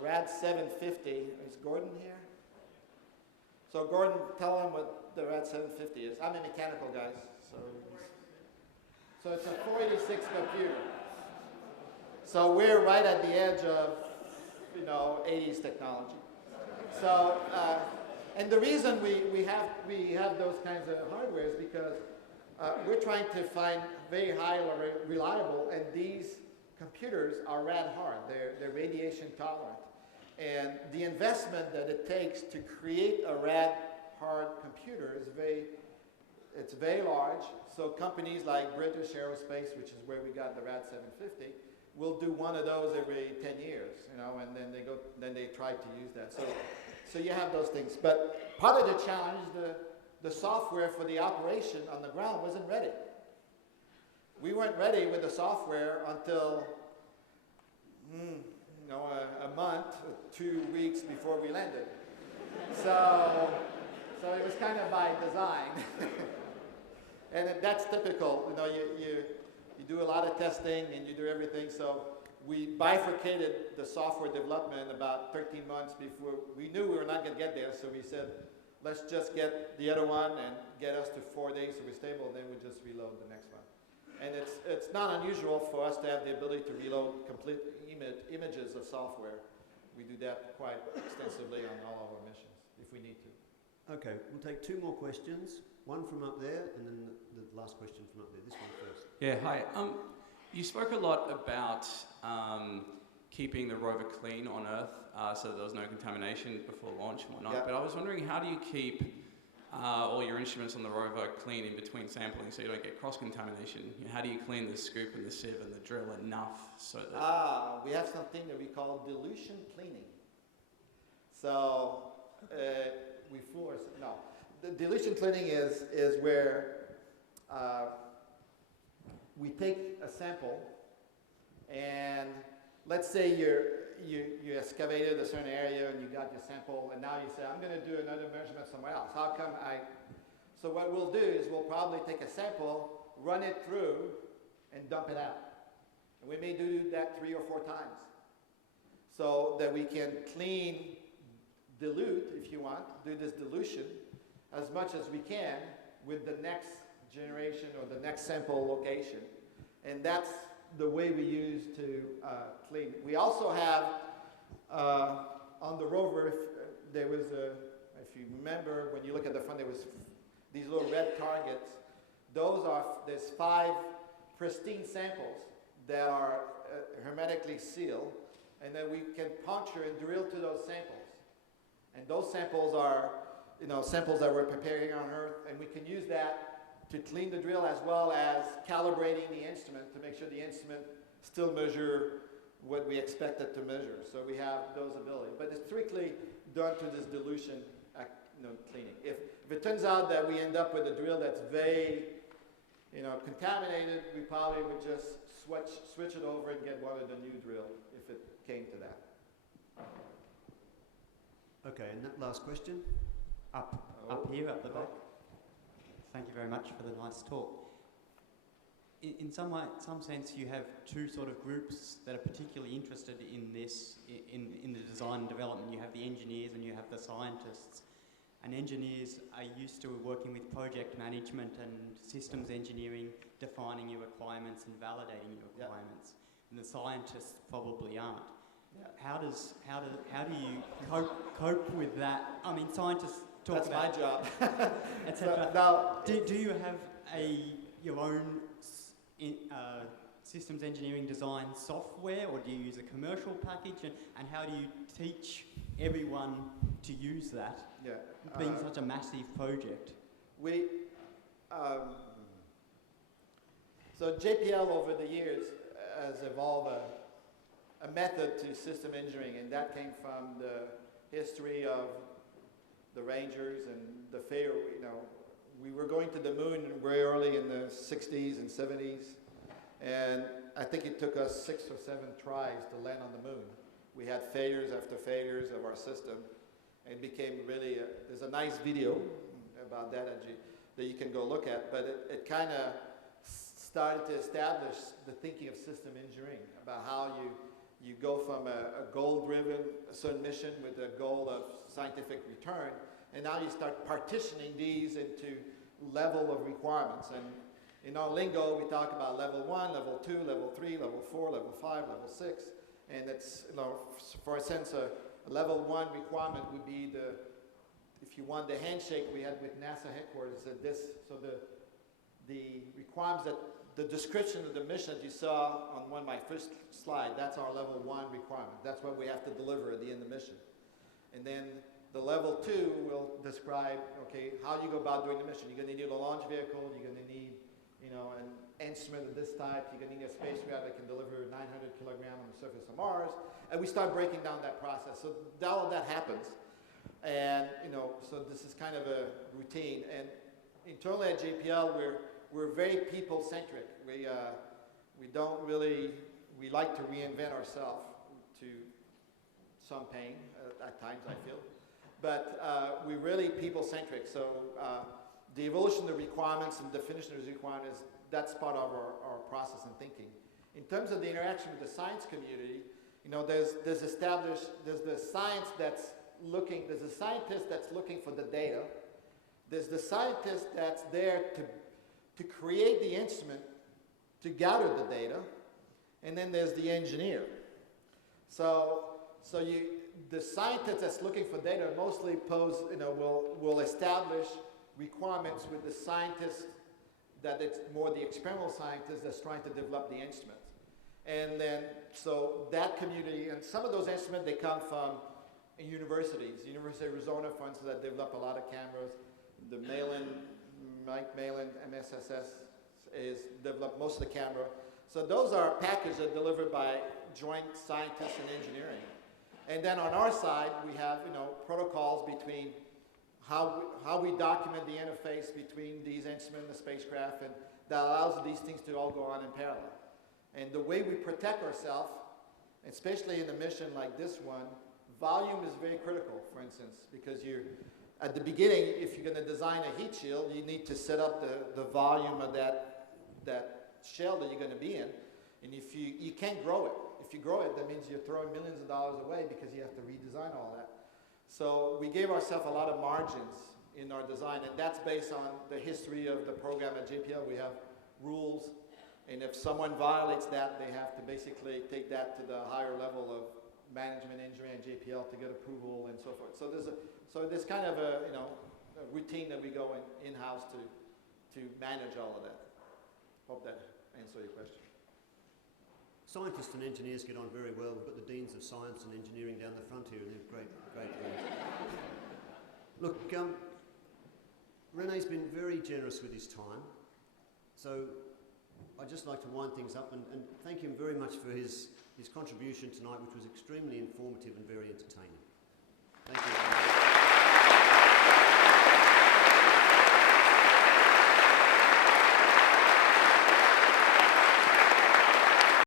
RAD 750. Is Gordon here? So Gordon, tell him what the RAD 750 is. I'm a mechanical guy, so it's a 486 computer. So we're right at the edge of, you know, 80s technology. So, and the reason we have those kinds of hardware is because we're trying to find very high reliable, and these computers are rad hard. They're radiation tolerant. And the investment that it takes to create a rad hard computer is very large. So companies like British Aerospace, which is where we got the RAD 750, will do one of those every 10 years, you know, and then they try to use that. So you have those things. But part of the challenge, the software for the operation on the ground wasn't ready. We weren't ready with the software until, a month, 2 weeks before we landed. So it was kind of by design. And that's typical. You know, you do a lot of testing and you do everything. So we bifurcated the software development about 13 months before. We knew we were not going to get there, so we said, let's just get the other one and get us to 4 days so we're stable, and then we just reload the next one. And it's not unusual for us to have the ability to reload complete images of software. We do that quite extensively on all of our missions, if we need to. Okay, we'll take 2 more questions. One from up there, and then the last question from up there. This one first. Yeah, hi. You spoke a lot about keeping the rover clean on Earth so that there was no contamination before launch and whatnot. Yeah. But I was wondering, how do you keep all your instruments on the rover clean in between sampling so you don't get cross-contamination? You know, how do you clean the scoop and the sieve and the drill enough so that... we have something that we call dilution cleaning. So we fool ourselves. No. The dilution cleaning is where we take a sample, and let's say you excavated a certain area and you got your sample, and now you say, I'm going to do another measurement somewhere else. How come So what we'll do is we'll probably take a sample, run it through, and dump it out. And we may do that 3 or 4 times, so that we can dilute, if you want, do this dilution as much as we can with the next generation or the next sample location. And that's the way we use to clean. We also have, on the rover, there was if you remember, when you look at the front, there was these little red targets. There's 5 pristine samples that are hermetically sealed, and then we can puncture and drill to those samples. And those samples are, samples that we're preparing on Earth, and we can use that to clean the drill as well as calibrating the instrument to make sure the instrument still measure what we expect it to measure. So we have those abilities. But it's strictly done to this dilution cleaning. If it turns out that we end up with a drill that's very contaminated, we probably would just switch it over and get one of the new drill if it came to that. Okay, and that last question? Up here at the back. Thank you very much for the nice talk. In some sense, you have 2 sort of groups that are particularly interested in this, in the design and development. You have the engineers and you have the scientists. And engineers are used to working with project management and systems engineering, defining your requirements and validating your requirements. And the scientists probably aren't. How do you cope with that? I mean, scientists talk That's about... my job. etc. Now, do you have your own systems engineering design software, or do you use a commercial package? And how do you teach everyone to use that? Yeah. Being such a massive project. So JPL over the years has evolved a method to system engineering, and that came from the history of the Rangers and the failure. We were going to the moon very early in the 60s and 70s, and I think it took us 6 or 7 tries to land on the moon. We had failures after failures of our system. It became really, there's a nice video about that you can go look at, but it kind of started to establish the thinking of system engineering, about how you go from a goal-driven mission with a goal of scientific return, and now you start partitioning these into level of requirements. And in our lingo, we talk about level 1, level 2, level 3, level 4, level 5, level 6, and it's, for a sense, a level 1 requirement would be if you want the handshake we had with NASA headquarters, so the requirements that the description of the mission that you saw on my first slide, that's our level 1 requirement. That's what we have to deliver at the end of the mission. And then the level 2 will describe, okay, how you go about doing the mission. You're going to need a launch vehicle, you're going to need, an instrument of this type, you're going to need a spacecraft that can deliver 900 kilograms on the surface of Mars. And we start breaking down that process. So all of that happens. And, so this is kind of a routine. And internally at JPL, we're very people-centric. We like to reinvent ourselves, to some pain at times, I feel. But we're really people-centric. So the evolution of the requirements and definition of the requirements, that's part of our process and thinking. In terms of the interaction with the science community, there's the scientist that's looking for the data. There's the scientist that's there to create the instrument, to gather the data, and then there's the engineer. So the scientist that's looking for data mostly will establish requirements with the scientist that it's more the experimental scientist that's trying to develop the instrument. And then, so that community, and some of those instruments, they come from universities. The University of Arizona, for instance, that develop a lot of cameras. The Mike Malin, MSSS, is developed most of the camera. So those are packages that are delivered by joint scientists and engineering. And then on our side, we have protocols between how we document the interface between these instruments and the spacecraft, and that allows these things to all go on in parallel. And the way we protect ourselves, especially in a mission like this one, volume is very critical, for instance, because at the beginning, if you're going to design a heat shield, you need to set up the volume of that shell that you're going to be in. And if you can't grow it. If you grow it, that means you're throwing millions of dollars away because you have to redesign all that. So we gave ourselves a lot of margins in our design, and that's based on the history of the program at JPL. We have rules, and if someone violates that, they have to basically take that to the higher level of management engineering at JPL to get approval and so forth. So there's kind of a routine that we go in-house to manage all of that. Hope that answers your question. Scientists and engineers get on very well. We've got the Deans of Science and Engineering down the front here, and they're great guys. Look, René's been very generous with his time, so I'd just like to wind things up and thank him very much for his contribution tonight, which was extremely informative and very entertaining.